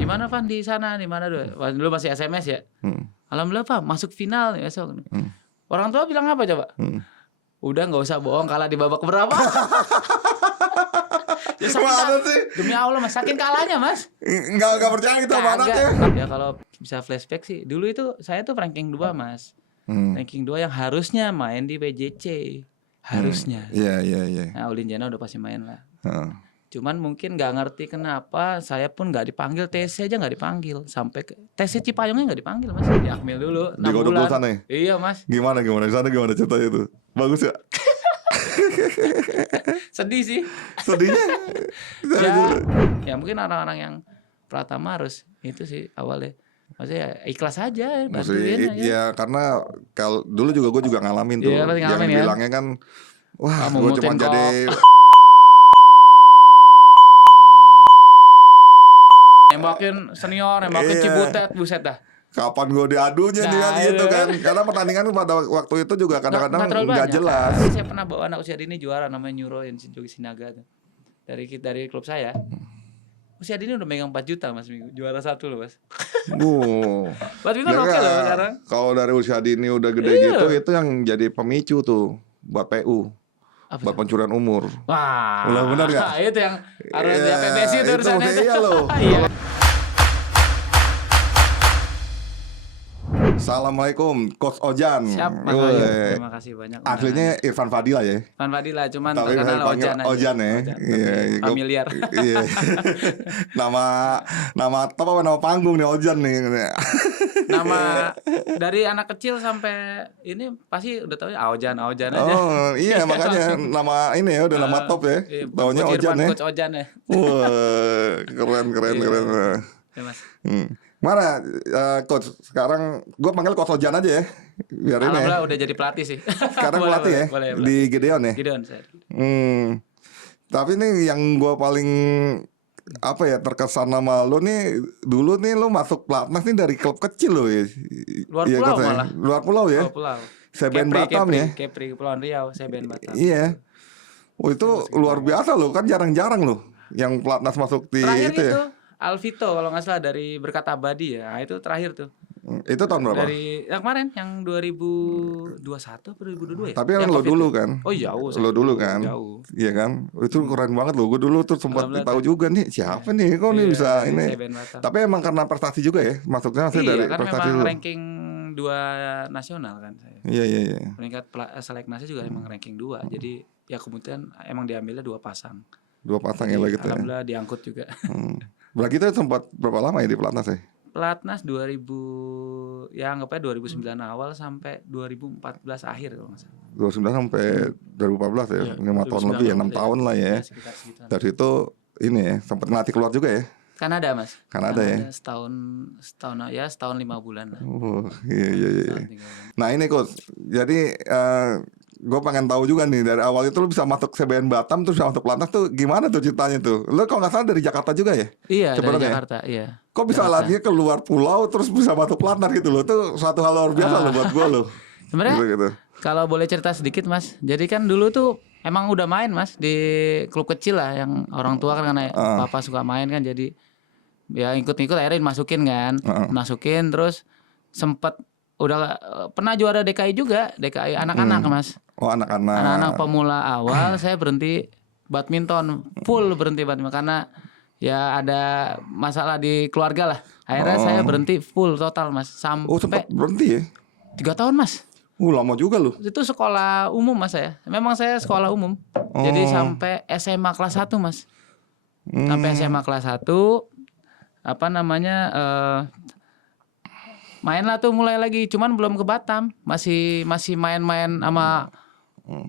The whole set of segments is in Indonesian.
Gimana Van di sana, di mana dulu masih SMS ya. Alhamdulillah Pak masuk final besok. Orang tua bilang apa coba? Udah nggak usah bohong, kalah di babak berapa? Ya, demi Allah Mas, saking kalahnya Mas. Nggak percaya gitu sama anaknya. Ya kalau bisa flashback sih, dulu itu saya tuh ranking 2 Mas. Ranking 2 yang harusnya main di PJC. Harusnya. Iya. Nah, Ulin Jana udah pasti main lah. Cuman mungkin nggak ngerti kenapa saya pun nggak dipanggil, TC aja nggak dipanggil, sampai ke TC Cipayungnya nggak dipanggil Mas. Di Akmil dulu 6 bulan. Sana ya? Iya Mas. Gimana di sana gimana ceritanya itu? Bagus ya? Sedih sih. Sedihnya? Ya mungkin orang-orang yang Pratama harus itu sih awalnya. Maksudnya ikhlas aja bantuin aja. Ya karena kalau dulu juga gue juga ngalamin tuh. Iya, yang kan? bilangnya kan wah gue cuma jadi nembakin senior, nembakin Cibutet, buset dah. Kapan gue diadunya nih kan gitu kan. Karena pertandingan pada waktu itu juga kadang-kadang nggak jelas. Saya pernah bawa anak usia dini juara namanya Nyuro yang Jogi Sinaga tuh. Dari klub saya. Usia dini udah megang 4 juta Mas minggu. Juara 1 loh Mas. 4 juta oke loh sekarang. Kalau dari usia dini udah gede gitu, itu yang jadi pemicu tuh buat PU. Buat pencurian umur. Wah. Benar gak? Itu yang harus di APBSI itu urusannya. Iya loh. Iya. Assalamualaikum Coach Ojan. Siap Mas Bayu. Terima kasih banyak. Aslinya Irfan Fadila ya. Irfan Fadila cuman tapi terkenal Ojan aja. Ojan ya. Iya, familiar. Iya. nama panggung nih Ojan nih. Nama dari anak kecil sampai ini pasti udah tahu ya Ojan aja. Oh iya makanya nama ini ya udah nama top ya. Taunya Ojan ya. Coach Ojan ya. Wah keren. Ya, Mas. Mana Coach sekarang gue panggil Coach Ojan aja ya. Biar ini ya. Udah jadi pelatih sih. Sekarang pelatih ya. Boleh. Di Gideon ya. Gideon saya. Tapi nih yang gue paling terkesan sama lo nih dulu nih lo masuk pelatnas nih dari klub kecil lo ya. Luar pulau malah. Luar pulau ya. Luar pulau. Seben Batam ya. Kepri Kepulauan Riau, Seben Batam. Iya. Oh itu luar biasa lo, kan jarang-jarang lo yang pelatnas masuk di terakhir itu ya. Alvito kalau nggak salah dari Berkat Abadi ya. Nah, itu terakhir tuh. Itu tahun berapa? Dari yang kemarin yang 2021 atau 2022 ya. Tapi kan lo dulu kan. Oh jauh. Lo dulu kan. Jauh. Iya kan. Itu keren banget lo. Gue dulu tuh sempat tahu juga nih siapa nih kok nih bisa ini. Tapi emang karena prestasi juga ya. Masuknya dari kan prestasi memang dulu. Ranking 2 nasional kan saya. Iya. Peringkat seleknasnya juga emang ranking 2. Jadi ya kemudian emang diambilnya 2 pasang. 2 pasang ya begitu ya. Alhamdulillah diangkut juga. Berarti itu sempat berapa lama ya di pelatnas ya? Pelatnas 2000 ya anggapnya 2009 awal sampai 2014 akhir kalau nggak salah. 2009 sampai 2014 ya, 5 tahun lebih ya, 6 tahun lah ya. Sekitar segitu. Dari itu ini ya, sempat ngelatih keluar juga ya? Kanada Mas. Kanada ya. Setahun 5 bulan lah. Oh iya. Nah ini Coach, jadi gue pengen tahu juga nih dari awal itu lu bisa masuk CBN Batam terus bisa masuk pelatnas tuh gimana tuh ceritanya tuh? Lu kalau nggak salah dari Jakarta juga ya? Iya dari Jakarta, iya. Kok bisa larinya ke luar pulau terus bisa masuk pelatnas gitu loh? Itu suatu hal luar biasa loh buat gue loh. Sebenarnya gitu. Kalau boleh cerita sedikit Mas, jadi kan dulu tuh emang udah main Mas di klub kecil lah yang orang tua kan karena papa suka main kan jadi ya ikut-ikut akhirnya dimasukin kan, masukin terus sempet udah pernah juara DKI juga, DKI anak-anak Mas. Oh anak-anak. Anak-anak pemula awal saya berhenti badminton, full berhenti badminton karena ya ada masalah di keluarga lah. Akhirnya saya berhenti full total Mas sampai. Oh sempat berhenti ya? 3 tahun Mas. Lama juga loh. Itu sekolah umum Mas saya. Memang saya sekolah umum. Jadi sampai SMA kelas 1 Mas. Sampai SMA kelas 1 main lah tuh mulai lagi, cuman belum ke Batam, masih main-main sama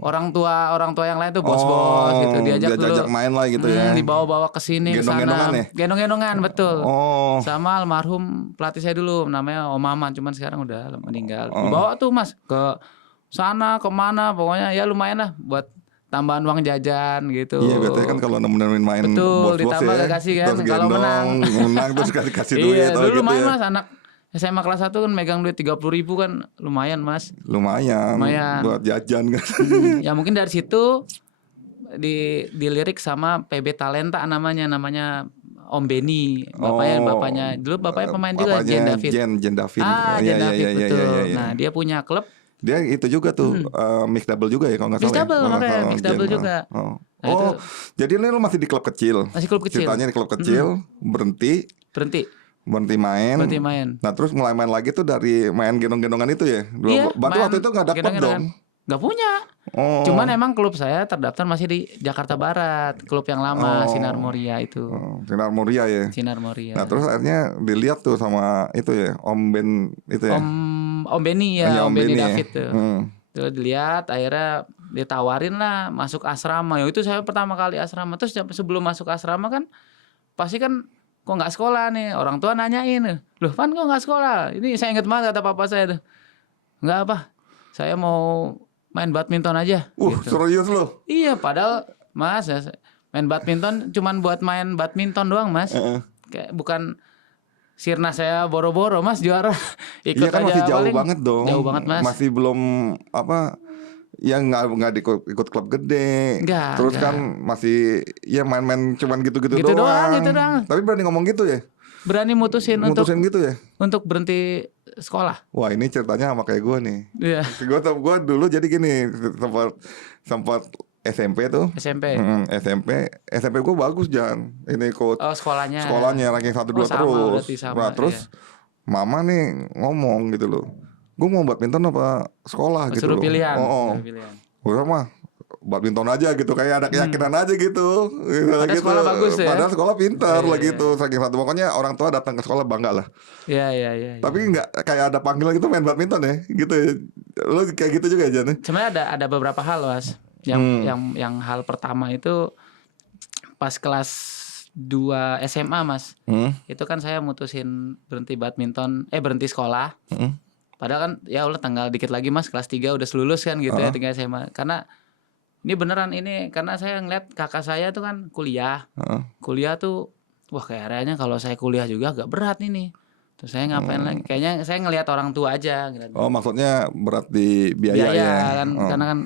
orang tua yang lain tuh bos-bos gitu, diajak dulu main lah gitu ya, dibawa-bawa ke sini ke sana, gendong-gendongan betul, sama almarhum pelatih saya dulu namanya Om Maman, cuman sekarang udah meninggal, dibawa tuh Mas ke sana kemana, pokoknya ya lumayan lah buat tambahan uang jajan gitu. Iya biasanya kan kalau nemenin main betul, bos-bos ditambah ya, kasih kan kalau menang terus kasih duit. Iya dulu gitu lumayan ya. Mas, anak SMA kelas 1 kan megang duit 30.000 kan lumayan Mas. Lumayan buat jajan kan. Ya mungkin dari situ dilirik sama PB Talenta namanya Om Benny, bapaknya dulu pemain juga, Jen Bapaknya David. Jen David. Jen David, betul. Iya. Nah, dia punya klub. Dia itu juga tuh mix double juga ya kalau nggak salah. Mix double, makanya mix double juga. Nah, itu jadi lu masih di klub kecil. masih klub kecil. Ceritanya di klub kecil, berhenti main. Nah, terus mulai main lagi tuh dari main gendong-gendongan itu ya. Berarti waktu itu nggak ada klub dong? Nggak punya. Cuman emang klub saya terdaftar masih di Jakarta Barat, klub yang lama, Sinar Moria itu. Sinar Moria ya. Sinar Moria. Nah, terus akhirnya dilihat tuh sama itu ya, Om Ben itu ya. Om Benny ya, Om Benny David tuh. Tuh dilihat, akhirnya ditawarin lah masuk asrama. Itu saya pertama kali asrama. Terus sebelum masuk asrama kan pasti kan kok nggak sekolah nih, orang tua nanyain, loh Pan kok nggak sekolah? Ini saya ingat banget kata papa saya tuh, nggak apa, saya mau main badminton aja. Gitu. Serius loh? Iya, padahal Mas main badminton cuman buat main badminton doang Mas. Kayak bukan sirna saya boro-boro Mas juara. Ikut iya kan aja masih jauh banget dong. Jauh banget Mas. Masih belum nggak ikut klub gede. Terus kan masih main-main cuman gitu-gitu doang. Gitu doang. Tapi berani ngomong gitu ya? Berani mutusin gitu ya? Untuk berhenti sekolah. Wah, ini ceritanya sama kayak gue nih. Iya. Gue dulu jadi gini, sempat SMP tuh. SMP gue bagus Jan. Ini coach. Sekolahnya ranking 1 2 terus. Nah, terus mama nih ngomong gitu loh. Gue mau badminton apa sekolah gitu loh. Pilihan. Udah mah badminton aja gitu, kayak ada keyakinan aja gitu. Padahal sekolah bagus ya. Padahal sekolah pintar lah gitu. Saking satu pokoknya orang tua datang ke sekolah bangga lah. Iya. Tapi nggak kayak ada panggilan gitu main badminton ya gitu ya. Lo kayak gitu juga ya Jan? Sebenarnya ada beberapa hal Mas. Yang hal pertama itu pas kelas 2 SMA Mas. Itu kan saya mutusin berhenti sekolah. Padahal kan ya Allah tinggal dikit lagi Mas, kelas 3 udah lulus kan gitu ya, tinggal SMA. Karena ini beneran karena saya ngeliat kakak saya tuh kan kuliah. Kuliah tuh wah kayaknya kalau saya kuliah juga agak berat ini. Terus saya ngapain lagi? Kayaknya saya ngeliat orang tua aja. Maksudnya berat di biaya ya? Kan, karena kan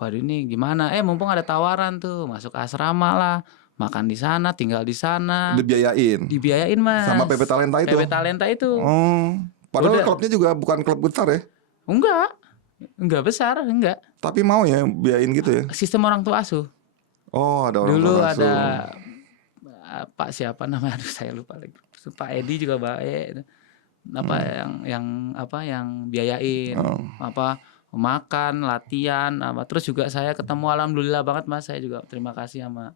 waduh ini gimana? Mumpung ada tawaran tuh masuk asrama lah, makan di sana, tinggal di sana. Dibiayain Mas. Sama PB Talenta itu. Padahal klubnya juga bukan klub besar ya? Enggak besar, enggak. Tapi mau ya biayain gitu ya? Sistem orang tua asuh. Ada orang dulu tua asuh. Ada Pak siapa namanya? Aduh saya lupa lagi. Pak Edi juga baik. Yang biayain. Makan, latihan, terus juga saya ketemu alhamdulillah banget Mas, saya juga terima kasih sama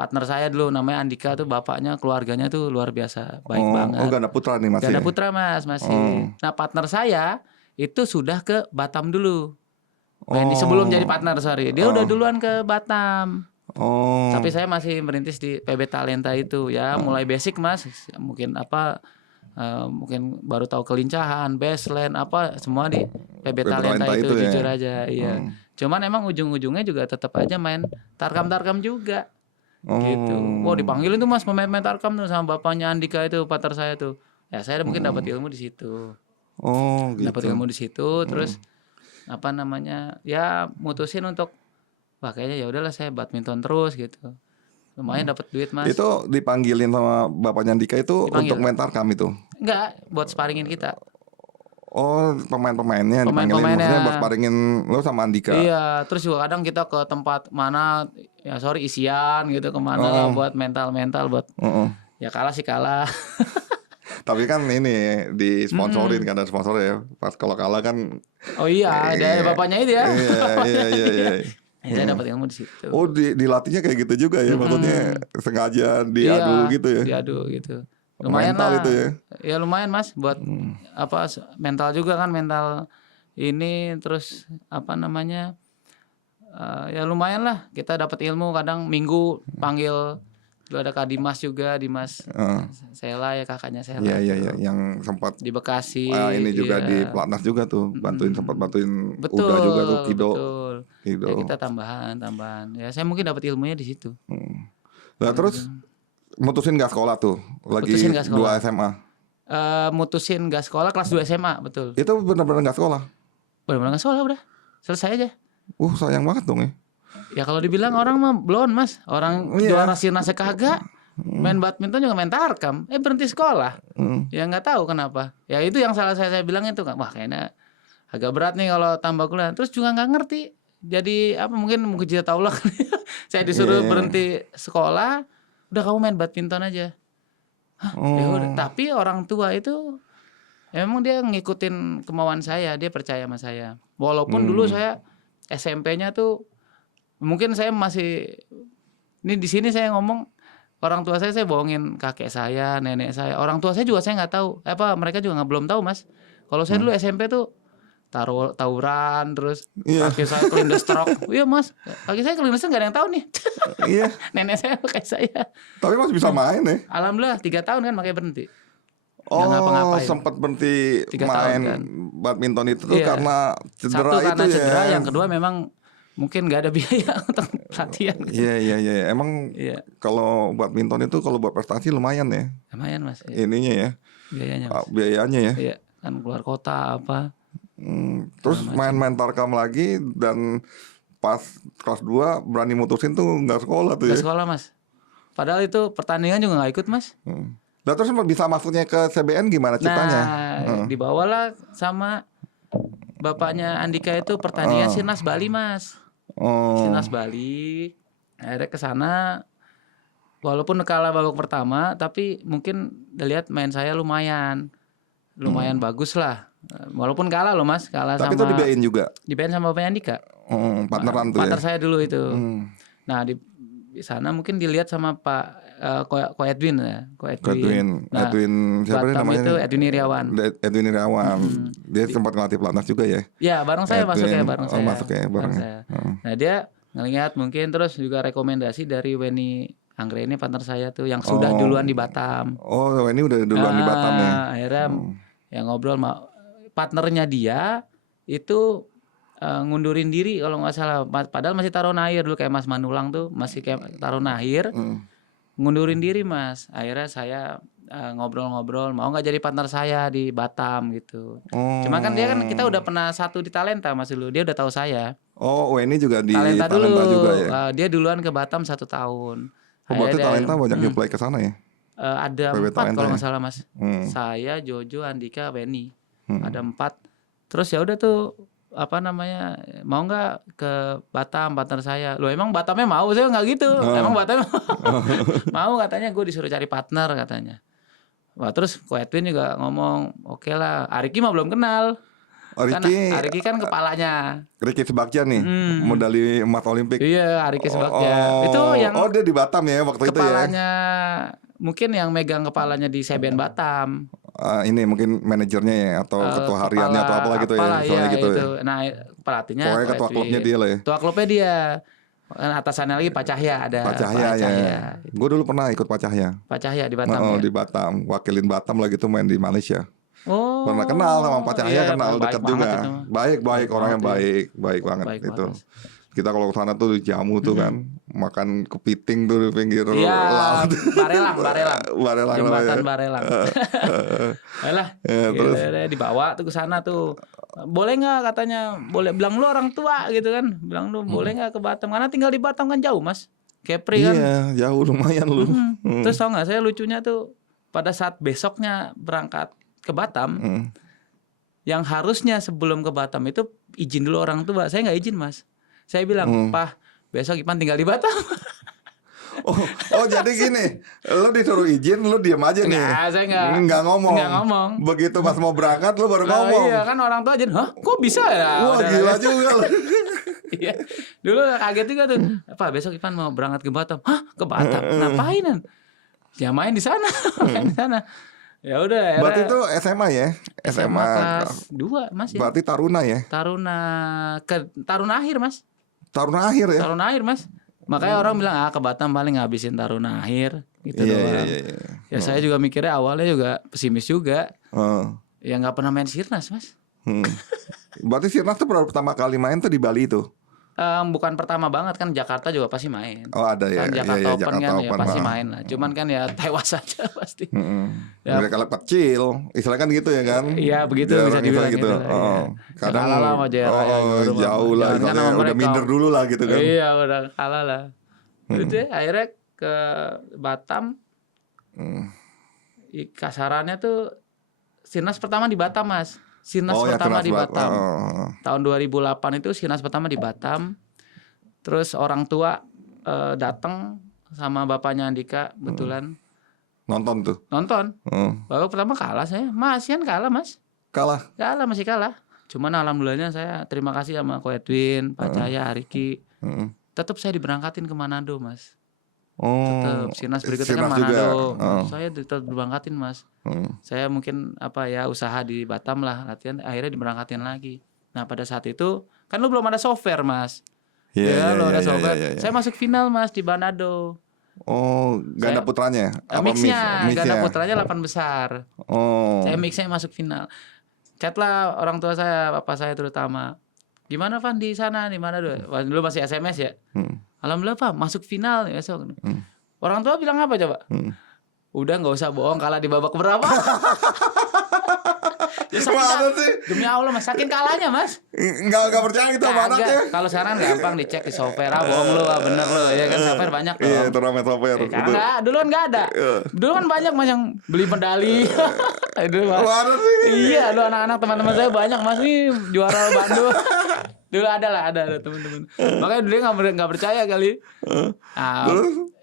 partner saya dulu namanya Andika tuh, bapaknya keluarganya tuh luar biasa baik banget. Ganda Putra nih masih. Ganda Putra Mas masih. Nah partner saya itu sudah ke Batam dulu. Sebelum jadi partner dia udah duluan ke Batam. Tapi saya masih merintis di PB Talenta itu ya, mulai basic Mas, mungkin mungkin baru tahu kelincahan, baseline semua di PB Talenta itu jujur aja iya. Cuman emang ujung-ujungnya juga tetap aja main tarkam juga. Gitu. Dipanggilin tuh Mas pemain tarkam tuh sama bapaknya Andika itu, partner saya tuh. Ya saya mungkin dapat ilmu di situ. Gitu. Dapat ilmu di situ, terus ya mutusin untuk kayaknya ya udahlah saya badminton terus gitu. Lumayan dapat duit Mas. Itu dipanggilin sama bapaknya Andika itu untuk main tarkam itu? Enggak, buat sparingin kita. Pemain-pemainnya dipanggilin maksudnya buat sparingin lo sama Andika. Iya, terus juga kadang kita ke tempat mana isian gitu kemana lah buat mental buat ya kalah sih kalah. Tapi kan ini disponsorin kan, ada sponsor ya. Pas kalau kalah kan ada bapaknya itu ya. Iya. Saya dapat ilmu di situ. Dilatihnya kayak gitu juga ya, maksudnya sengaja diadu gitu ya. Diadu gitu. Lumayan mental lah. Itu ya. Ya lumayan Mas buat mental juga kan, mental ini terus ya lumayan lah kita dapat ilmu. Kadang minggu panggil dulu ada Kak Dimas juga, Dimas Sela ya, kakaknya Sela. Iya, yang sempat di Bekasi. Ini juga di Pelatnas juga tuh, sempat bantuin Uda juga tuh, Kido. Ya kita tambahan. Ya saya mungkin dapat ilmunya di situ. Nah, terus mutusin gak sekolah tuh lagi 2 SMA. Mutusin gak sekolah kelas 2 SMA, betul. Itu benar-benar gak sekolah? Benar-benar gak sekolah, udah selesai aja. Sayang banget dong ya. Ya kalau dibilang orang mah belum Mas, orang juara sirnas kagak. Main badminton juga main tarkam. Berhenti sekolah. Ya nggak tahu kenapa. Ya itu yang salah saya bilang itu kan. Wah kayaknya agak berat nih kalau tambah kuliah. Terus juga nggak ngerti. Jadi apa mungkin mujizat Allah. Saya disuruh berhenti sekolah. Udah kamu main badminton aja. Ya udah. Tapi orang tua itu emang dia ngikutin kemauan saya. Dia percaya sama saya. Walaupun dulu saya SMP-nya tuh mungkin saya masih ini di sini saya ngomong orang tua saya bohongin kakek saya, nenek saya. Orang tua saya juga saya nggak tahu. Mereka juga belum tahu mas. Kalau saya dulu SMP tuh tawuran terus kaki saya kelindes truk. Iya mas, kaki saya kelindes nggak ada yang tahu nih. Iya. Nenek saya kayak saya. Tapi masih bisa main ya? Alhamdulillah 3 tahun kan makanya berhenti. Sempat berhenti main kan. Badminton itu tuh karena cedera. Satu karena cedera, yang kedua memang mungkin nggak ada biaya untuk latihan. Iya. Emang kalau badminton itu kalau buat prestasi lumayan ya. Lumayan mas. Ininya ya. Biayanya ya. Iya kan keluar kota apa. Terus main tarkam lagi dan pas kelas 2 berani mutusin tuh nggak sekolah tuh ya. Nggak sekolah mas. Padahal itu pertandingan juga nggak ikut mas. Nah terus bisa masuknya ke CBN gimana ceritanya? Dibawalah sama bapaknya Andika itu pertandingan Sirnas Bali mas. Sirnas Bali. Akhirnya ke sana walaupun kalah babak pertama tapi mungkin dilihat main saya lumayan bagus lah. Walaupun kalah loh mas, tapi itu dibayain juga. Dibayain sama bapaknya Andika. Partneran tuh partner saya dulu itu. Nah di sana mungkin dilihat sama Pak Ko Edwin ya. Nah, Edwin siapa namanya? Itu Edwin Iriawan. Dia sempat ngelatih pelatnas juga ya. Ya bareng saya bareng saya. Masuk ya bareng. Nah dia ngelihat mungkin terus juga rekomendasi dari Weni Anggreni partner saya tuh yang sudah duluan di Batam. Weni udah duluan di Batam ya. Akhirnya yang ngobrol sama partnernya dia itu ngundurin diri kalau nggak salah, padahal masih taruh akhir dulu kayak Mas Manulang tuh masih kayak taruh akhir, ngundurin diri mas. Akhirnya saya ngobrol-ngobrol mau nggak jadi partner saya di Batam gitu. Cuma kan dia kan kita udah pernah satu di Talenta mas dulu, dia udah tahu saya. Ini juga di Talenta dulu juga ya. Dia duluan ke Batam 1 tahun. Berarti Talenta banyak nyuplai ke sana ya? Ada 4 kalau nggak salah mas. Saya, Jojo, Andika, Benny. Ada 4. Terus ya udah tuh mau nggak ke Batam partner saya. Loh emang Batamnya mau? Saya nggak gitu. Emang Batamnya mau katanya, gue disuruh cari partner katanya. Wah terus Ko Edwin juga ngomong oke lah. Ariki mah belum kenal. Ariki kan kepalanya. Riki Sebagja nih, medali emas Olimpik. Iya, Ariki Sebagja. Itu yang dia di Batam ya waktu itu ya. Kepalanya mungkin yang megang kepalanya di CBN Batam. Ini mungkin manajernya ya atau ketua hariannya atau apalah gitu ya, iya, gitu itu. ya. Nah, pelatihnya pokoknya ketua klubnya dia lah ya. Ketua klubnya dia. Atasannya lagi Pak Cahya ada. Pak Cahya ya. Gue dulu pernah ikut Pak Cahya. Pak Cahya di Batam. Di Batam, wakilin Batam lagi tuh main di Malaysia. Pernah kenal sama Pak Cahya, kenal dekat juga. Baik orangnya baik banget itu. Kita kalau ke sana tuh jamu tuh kan, makan kepiting tuh di pinggir laut. Barelang. Jembatan Barelang. Ayolah, terus dibawa tuh ke sana tuh. Boleh nggak katanya? Boleh, bilang lu orang tua gitu kan. Bilang lu boleh nggak ke Batam? Karena tinggal di Batam kan jauh mas. Kepri kan. Iya, jauh lumayan lu. Terus tau nggak? Saya lucunya tuh pada saat besoknya berangkat ke Batam, yang harusnya sebelum ke Batam itu izin dulu orang tua. Saya nggak izin mas. Saya bilang, Pak, besok Ipan tinggal di Batam. Jadi gini, lu disuruh izin, lu diam aja nih. Saya nggak ngomong. Begitu pas mau berangkat, lu baru ngomong. Iya kan orang tua aja, kok bisa ya? Wah gila juga lu. Iya, dulu kaget juga tuh. Pak, besok Ipan mau berangkat ke Batam. Ke Batam? Ngapain? Ya main di sana, Ya udah. Berarti itu SMA ya? SMA kelas 2 mas ya. Berarti Taruna ya? Taruna akhir mas. Taruna akhir ya? Taruna akhir mas. Makanya orang bilang ke Batam paling ngabisin Taruna akhir gitu doang. Ya saya juga mikirnya awalnya juga pesimis juga. Ya nggak pernah main Sirnas mas. Berarti Sirnas tuh pertama kali main tuh di Bali tuh? Bukan pertama banget kan, Jakarta juga pasti main. Ada ya. Kan Jakarta Open kan ya pasti main lah. Cuman kan ya tewas aja pasti. Ya kalau kecil, istilahnya kan gitu ya kan? Iya begitu bisa dibilang gitu. Kadang kalah lah sama Jaya jauh lah, udah minder dulu lah gitu kan. Iya udah kalah lah. Itu akhirnya ke Batam Kasarannya tuh Sirnas pertama di Batam, Mas. Sirnas pertama di Batam. Tahun 2008 itu Sirnas pertama di Batam. Terus orang tua datang sama bapaknya Andika kebetulan. Nonton tuh. Nonton. Babak pertama kalah saya. Masih kan kalah, Mas. Kalah, masih kalah. Cuman alhamdulillahnya saya terima kasih sama Ko Edwin, Pak Cahya, Riki. Tetap saya diberangkatin ke Manado, Mas. Tetap Sirnas berikutnya kan Manado. Saya tetap diberangkatin, Mas. Saya mungkin usaha di Batam lah latihan, akhirnya diberangkatin lagi. Nah pada saat itu kan lu belum ada software, Mas. Ada software. Saya masuk final, Mas, di Manado. Ganda putranya? Mixnya, ganda putranya 8 besar. Saya mixnya masuk final. Chatlah orang tua saya, bapak saya terutama. Gimana Van di sana, di mana dulu masih SMS ya. Alhamdulillah Pak, masuk final besok. Orang tua bilang apa coba? Udah nggak usah bohong, kalah di babak berapa? Ya, demi Allah Mas, saking kalahnya Mas. Enggak percaya gitu sama anaknya. Kalau sekarang gampang dicek di software, bohong lu, bener lu, ya kan software banyak. Iya, turnamen software. Dulu kan nggak ada. Dulu kan banyak Mas yang beli medali. Iya, dulu anak-anak teman-teman saya banyak Mas nih juara Bandung. Dulu ada teman-teman. Makanya dulu nggak percaya kali.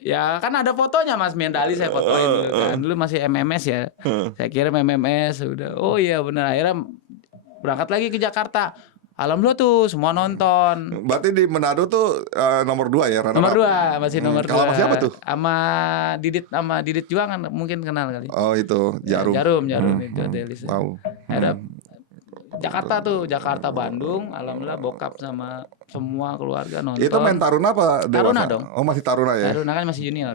Ya kan ada fotonya Mas, medali saya fotoin dulu kan. Dulu masih MMS ya. Saya kirim MMS udah. Oh iya benar, akhirnya berangkat lagi ke Jakarta. Alhamdulillah tuh semua nonton. Berarti di Manado tuh nomor 2 ya? Nomor 2, masih nomor 2. Kalau siapa tuh? Sama Didit Juangan mungkin kenal kali. Oh itu Jarum. Jarum itu Delis. Wow. Ada Jakarta Bandung, alhamdulillah bokap sama semua keluarga nonton. Itu main Taruna apa? Taruna dong. Oh masih Taruna ya? Taruna kan masih junior.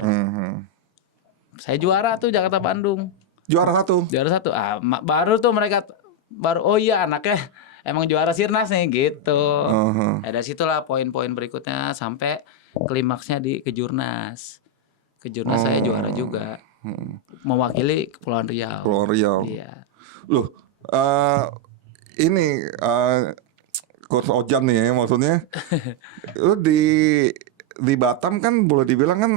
Saya juara tuh Jakarta Bandung. Juara 1. Baru tuh mereka oh iya anaknya emang juara Sirnas nih gitu. Dari situlah poin-poin berikutnya sampai klimaksnya di Kejurnas. Kejurnas saya juara juga. Mewakili Kepulauan Riau. Kepulauan Riau. Iya. Loh, ini Coach Ojam nih ya, maksudnya lu di Batam kan boleh dibilang kan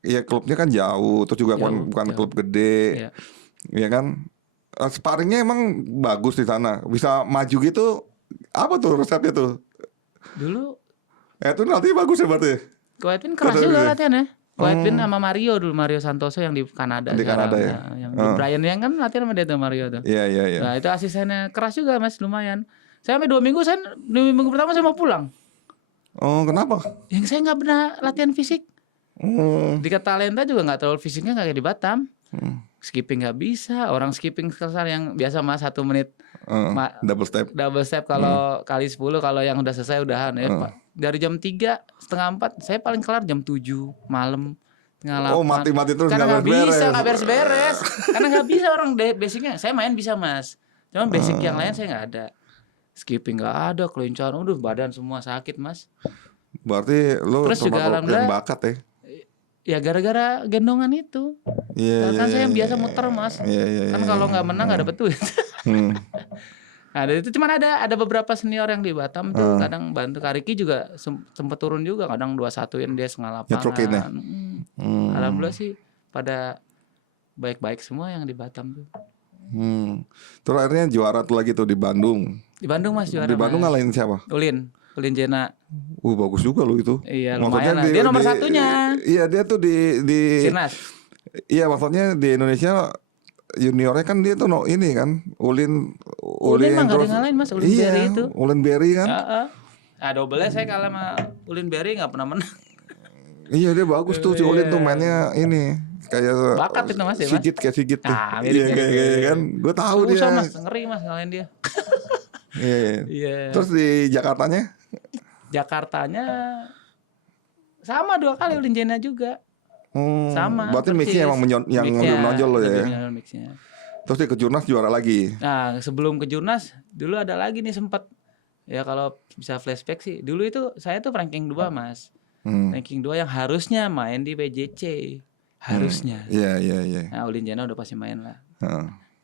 ya klubnya kan jauh, terus juga bukan klub gede. Ya kan? Sparringnya emang bagus di sana. Bisa maju gitu. Apa tuh resepnya tuh? Dulu itu nanti bagus ya berarti. Ko Edwin keras juga latihannya. Ko Edwin sama Mario Santoso yang di Kanada. Di sekarang. Kanada ya. Yang di Brian yang kan latihan sama dia tuh Mario tuh. Iya. Nah itu asistennya keras juga Mas, lumayan. Saya sampai 2 minggu, 2 minggu pertama saya mau pulang. Oh kenapa? Yang saya nggak pernah latihan fisik. Di Talenta juga nggak terlalu fisiknya kayak di Batam. Skipping nggak bisa. Orang skipping kasar yang biasa Mas 1 menit. Double step kalau kali 10, kalau yang udah selesai udahan ya Pak. Dari jam 3:30, 4 saya paling kelar jam 7 malam. Oh mati terus nggak beres-beres. Karena nggak bisa orang basicnya. Saya main bisa Mas. Cuman basic yang lain saya nggak ada. Skipping nggak ada, kelincahan, badan semua sakit Mas. Berarti lo terus juga yang bakat ya? Ya gara-gara gendongan itu. Kan saya biasa muter Mas. Kan kalau nggak menang nggak dapet duit. Ada itu cuman ada beberapa senior yang di Batam tuh kadang bantu. Kariki juga sempet turun juga, kadang 2-1-in dia setengah lapangan. Alhamdulillah sih pada baik-baik semua yang di Batam tuh. Terus akhirnya juara tuh lagi tuh di Bandung. Di Bandung Mas juara. Di Bandung ngalahin siapa? Ulin Jena. Bagus juga lo itu. Iya lumayan lah. Dia nomor 1-nya. Iya dia tuh di Sirnas. Iya maksudnya di Indonesia juniornya kan dia tuh ini kan Ulin mah gak ada yang ngalahin Mas. Ulin Berry itu. Ulin Berry kan. Double-nya saya kalah sama Ulin Berry, gak pernah menang. Iya dia bagus tuh si Ulin tuh mainnya ini kayak bakat itu Mas ya Mas. Sigit tuh. Iya kan. Gue tahu dia. Susah Mas, ngeri Mas ngalahin dia. Iya. Terus di Jakartanya sama 2 kali Ulin Jena juga. Sama. Berarti mixnya emang yang menonjol lo ya. Mixnya. Terus di Kejurnas juara lagi. Nah sebelum Kejurnas dulu ada lagi nih sempat. Ya kalau bisa flashback sih. Dulu itu saya tuh ranking 2 Mas. Ranking 2 yang harusnya main di PJC. Harusnya. Iya. Nah Ulin Jena udah pasti main lah.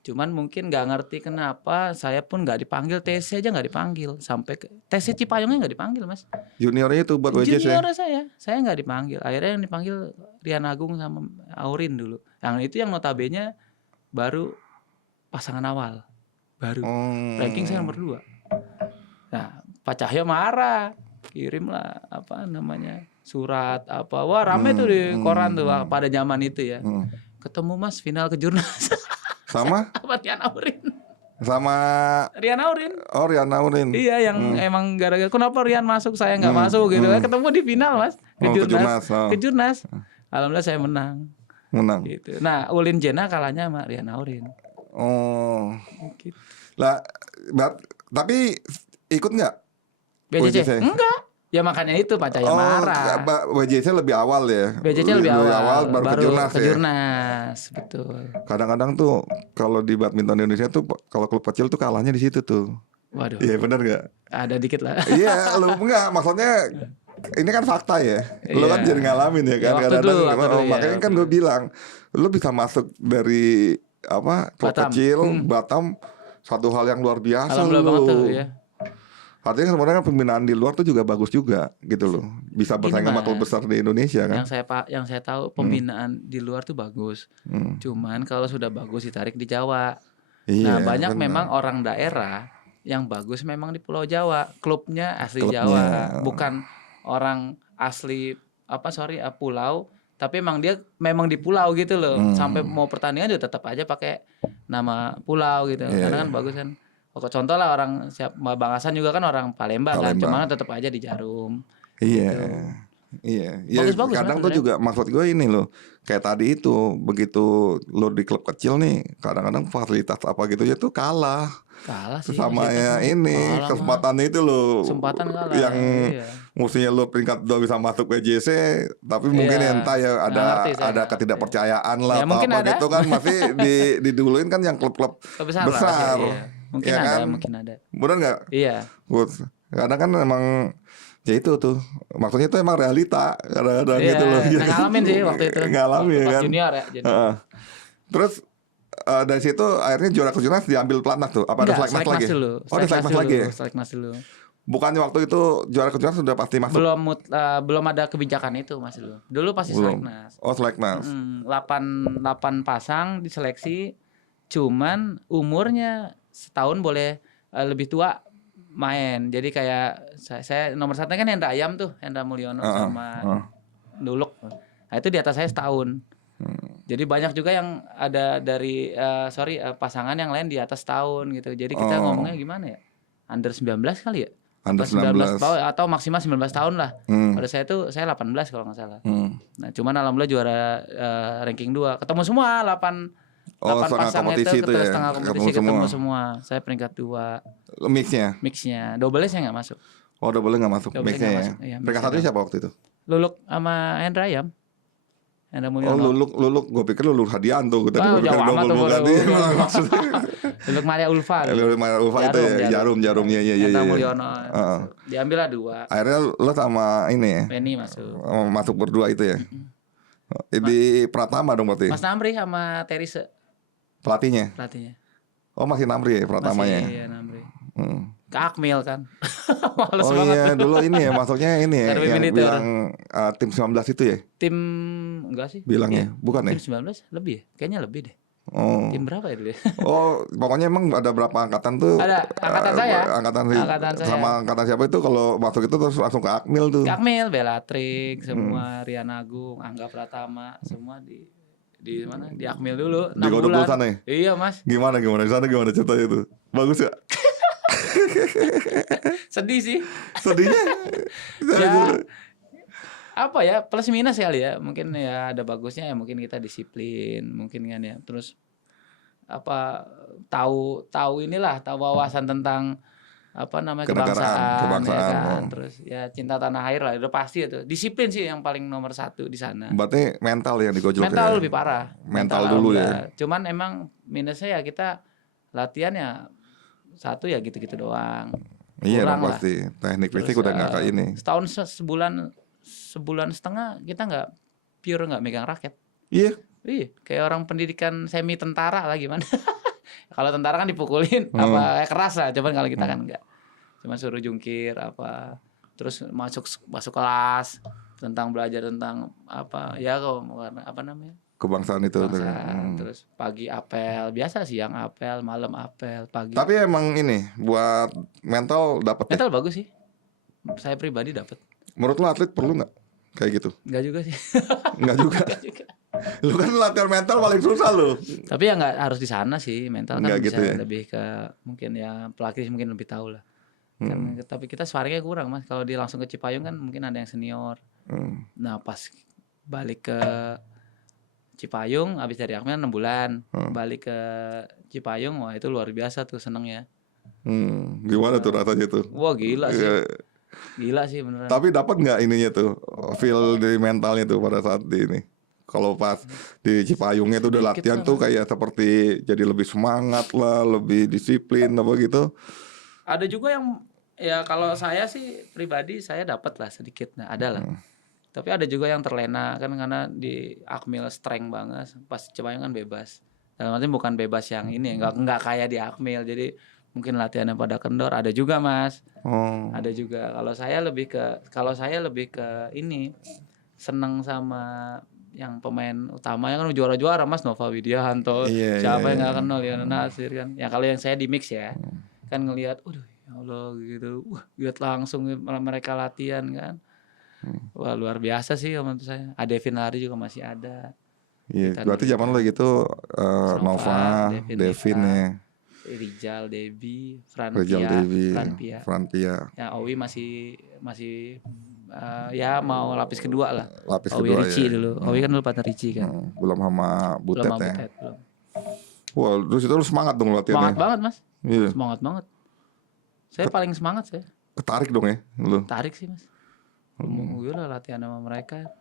Cuman mungkin nggak ngerti kenapa saya pun nggak dipanggil, TC aja nggak dipanggil, sampai ke TC Cipayungnya nggak dipanggil Mas. Juniornya itu buat WJC. Junior saya nggak dipanggil. Akhirnya yang dipanggil Rian Agung sama Aurin dulu. Yang itu yang notabene baru pasangan awal. Baru. Ranking saya nomor 2. Nah, Pak Cahyo marah. Kirimlah surat apa. Wah, rame tuh di koran tuh pada zaman itu ya. Ketemu Mas final Kejurnas. Sama? Sama Rian Aurin. Sama Rian Aurin. Oh, Rian Aurin. Iya, yang emang gara-gara kenapa Rian masuk saya nggak masuk gitu. Ketemu di final Mas. Kejurnas. Alhamdulillah saya menang. Gitu. Nah, Ulin Jena kalahnya sama Rian Aurin. Oh. Gitu. Lah, tapi ikut nggak? BJJ? Enggak. Ya makanya itu Pak Cahyo marah. BJJ lebih awal ya. BJJ lebih awal baru Kejurnas, betul. Kadang-kadang tuh kalau di badminton Indonesia tuh kalau klub kecil tuh kalahnya di situ tuh. Waduh. Iya benar nggak? Ada dikit lah. Iya, lu enggak maksudnya ini kan fakta ya. Lu kan jadi ngalamin ya kan. Kadang-kadang makanya kan gue bilang, lu bisa masuk dari klub kecil Batam satu hal yang luar biasa lu. Banget tuh ya. Artinya sebenarnya pembinaan di luar tuh juga bagus juga gitu loh. Bisa bersaing sama klub besar di Indonesia kan. Yang saya tahu pembinaan di luar tuh bagus. Cuman kalau sudah bagus ditarik di Jawa. Nah, banyak memang orang daerah yang bagus memang di Pulau Jawa. Klubnya asli Jawa, bukan orang asli pulau, tapi dia memang di pulau gitu loh. Sampai mau pertandingan juga tetap aja pakai nama pulau gitu. Karena kan bagus kan. Contoh lah orang Bang Hasan juga kan orang Palembang. Kan, cuma tetap aja di Jarum. Iya. Gitu. Iya. Bagus, kadang tuh juga maksud gue ini loh. Kayak tadi itu begitu lo di klub kecil nih, kadang-kadang fasilitas apa gitu ya tuh kalah sih. Sama ya ini kesempatan itu loh. Kesempatan kalah. Yang mestinya lo peringkat 2 bisa masuk PJC, tapi mungkin entah ya ada ketidakpercayaan lah atau apa gitu kan masih diduluin kan yang klub-klub besar. Lah, mungkin ya ada, kan? Mungkin ada. Bener nggak? Iya. Kadang kan emang ya itu tuh, maksudnya itu emang realita kadang-kadang gitu loh. Ngalamin sih waktu itu. Ngalamin ya kan. Junior ya. Terus dari situ akhirnya juara Kejurnas diambil pelatnas tuh. Apa ada seleknas lagi? Ada seleknas lagi ya? Seleknas dulu. Bukannya waktu itu juara Kejurnas sudah pasti masuk? Belum ada kebijakan itu Mas dulu. Dulu pasti seleknas. Oh, seleknas. 8 pasang diseleksi. Cuman umurnya setahun boleh lebih tua main. Jadi kayak saya nomor 1 kan Hendra Ayam tuh, Hendra Mulyono sama Duluk. Nah, itu di atas saya setahun. Jadi banyak juga yang ada dari pasangan yang lain di atas tahun gitu. Jadi kita ngomongnya gimana ya? Under 19 kali ya? Under 19 atau maksimal 19 tahun lah. Pada saya tuh saya 18 kalau nggak salah. Nah, cuman alhamdulillah juara ranking 2. Ketemu semua 8 pasang itu ya? Setengah kompetisi ketemu semua. Saya peringkat 2. Mixnya. Double saya nggak masuk. Oh, double nggak masuk. Mixnya ya. Iya, peringkat 1 siapa waktu itu? Luluk sama Hendra Ayam. Hendra Mulyono. Oh, Luluk. Gue pikir Luluk Hadianto. Tadi gue pikir double maksudnya. Luluk Maria Ulfa. Luluk Maria Ulfa itu ya. Jarumnya ya. Hendra Mulyono. Diambil lah 2. Akhirnya lo sama ini ya. Penny masuk. Masuk berdua itu ya. Di Pratama dong berarti. Mas Namri sama Terise. Pelatihnya. Oh, masih Namri ya Pratamanya. Masih, iya Namri. Ke Akmil kan. Males banget. Iya, dulu ini ya masuknya ini ya yang bilang tim 19 itu ya. Tim enggak sih? Bilangnya, bukan tim ya? Tim 19 lebih ya? Kayaknya lebih deh. Oh. Tim berapa ya dulu ya? Pokoknya emang ada berapa angkatan tuh? Ada angkatan saya. Angkatan sama angkatan siapa itu kalau masuk itu terus langsung ke Akmil tuh. Ke Akmil, Bellatrix, semua Rian Agung, Angga Pratama, semua di mana? Di Akmil dulu. Di Godok dulu sana ya? Iya, Mas. Gimana di sana gimana ceritanya itu? Bagus ya? Sedih sih. Sedihnya? Ya, apa ya, plus minus kali ya. Mungkin ya ada bagusnya ya, mungkin kita disiplin, mungkin kan ya. Terus tahu wawasan tentang kebangsaan ya kan. Terus ya cinta tanah air lah, udah pasti itu. Disiplin sih yang paling nomor 1 di sana. Berarti mental yang digojlok. Mental lebih parah. Mental dulu ya. Cuman emang minusnya ya kita latihan ya 1 ya gitu-gitu doang. Iya dong pasti. Teknik fisik udah nggak kayak ini. Setahun sebulan setengah kita nggak megang raket. Iya. Kayak orang pendidikan semi tentara lah gimana. Kalau tentara kan dipukulin keras lah, cuman kalau kita kan enggak. Cuma suruh jungkir terus masuk kelas belajar tentang kebangsaan itu. Terus pagi apel, biasa siang apel, malam apel, pagi. Tapi emang ini buat mental dapat. Mental bagus sih. Saya pribadi dapat. Menurut lo atlet perlu nggak kayak gitu? Nggak juga sih. Nggak juga. Lu kan latihan mental paling susah lo. Tapi ya nggak harus di sana sih, mental kan bisa gitu ya? Lebih ke mungkin ya pelatih mungkin lebih tahu lah. Kan, tapi kita sparringnya kurang Mas. Kalau dia langsung ke Cipayung kan mungkin ada yang senior. Nah pas balik ke Cipayung habis dari Akmil 6 bulan, balik ke Cipayung, wah itu luar biasa tuh senengnya. Gimana tuh rasanya tuh? Wah gila sih. Gila sih beneran. Tapi dapat nggak ininya tuh feel di mentalnya tuh pada saat di ini? Kalau pas di Cipayungnya tuh udah latihan tuh kayak seperti jadi lebih semangat lah, lebih disiplin apa gitu. Ada juga yang ya kalau saya sih pribadi saya dapat lah sedikit, nah ada lah. Tapi ada juga yang terlena kan karena di Akmil strength banget, pas Cipayung kan bebas. Dalam arti bukan bebas yang ini, nggak kayak di Akmil. Jadi mungkin latihannya pada kendor, ada juga Mas. Ada juga. Kalau saya lebih ke ini seneng sama yang pemain utamanya kan juara-juara Mas, Nova Widianto, siapa yang nggak kenal Lionel Nasir kan. Ya kalau yang saya di mix ya, kan ngelihat, ya Allah gitu, lihat langsung mereka latihan kan. Wah luar biasa sih menurut saya. Devin Lari juga masih ada. Iya, berarti zaman lo gitu Nova, Devin ya. Rijal Debi, Franpia. Ya Owi masih ya mau lapis kedua lah. Lapis Owi kedua Ricci ya. dulu. Owi kan dulu partner Ricci kan. Belum sama Butet belum ya. Belum. Wah, terus itu lu semangat dong latihannya. Semangat banget Mas. Iya. Semangat banget. Saya paling semangat saya. Ketarik dong ya lu. Tarik sih Mas. Gila latihan sama mereka.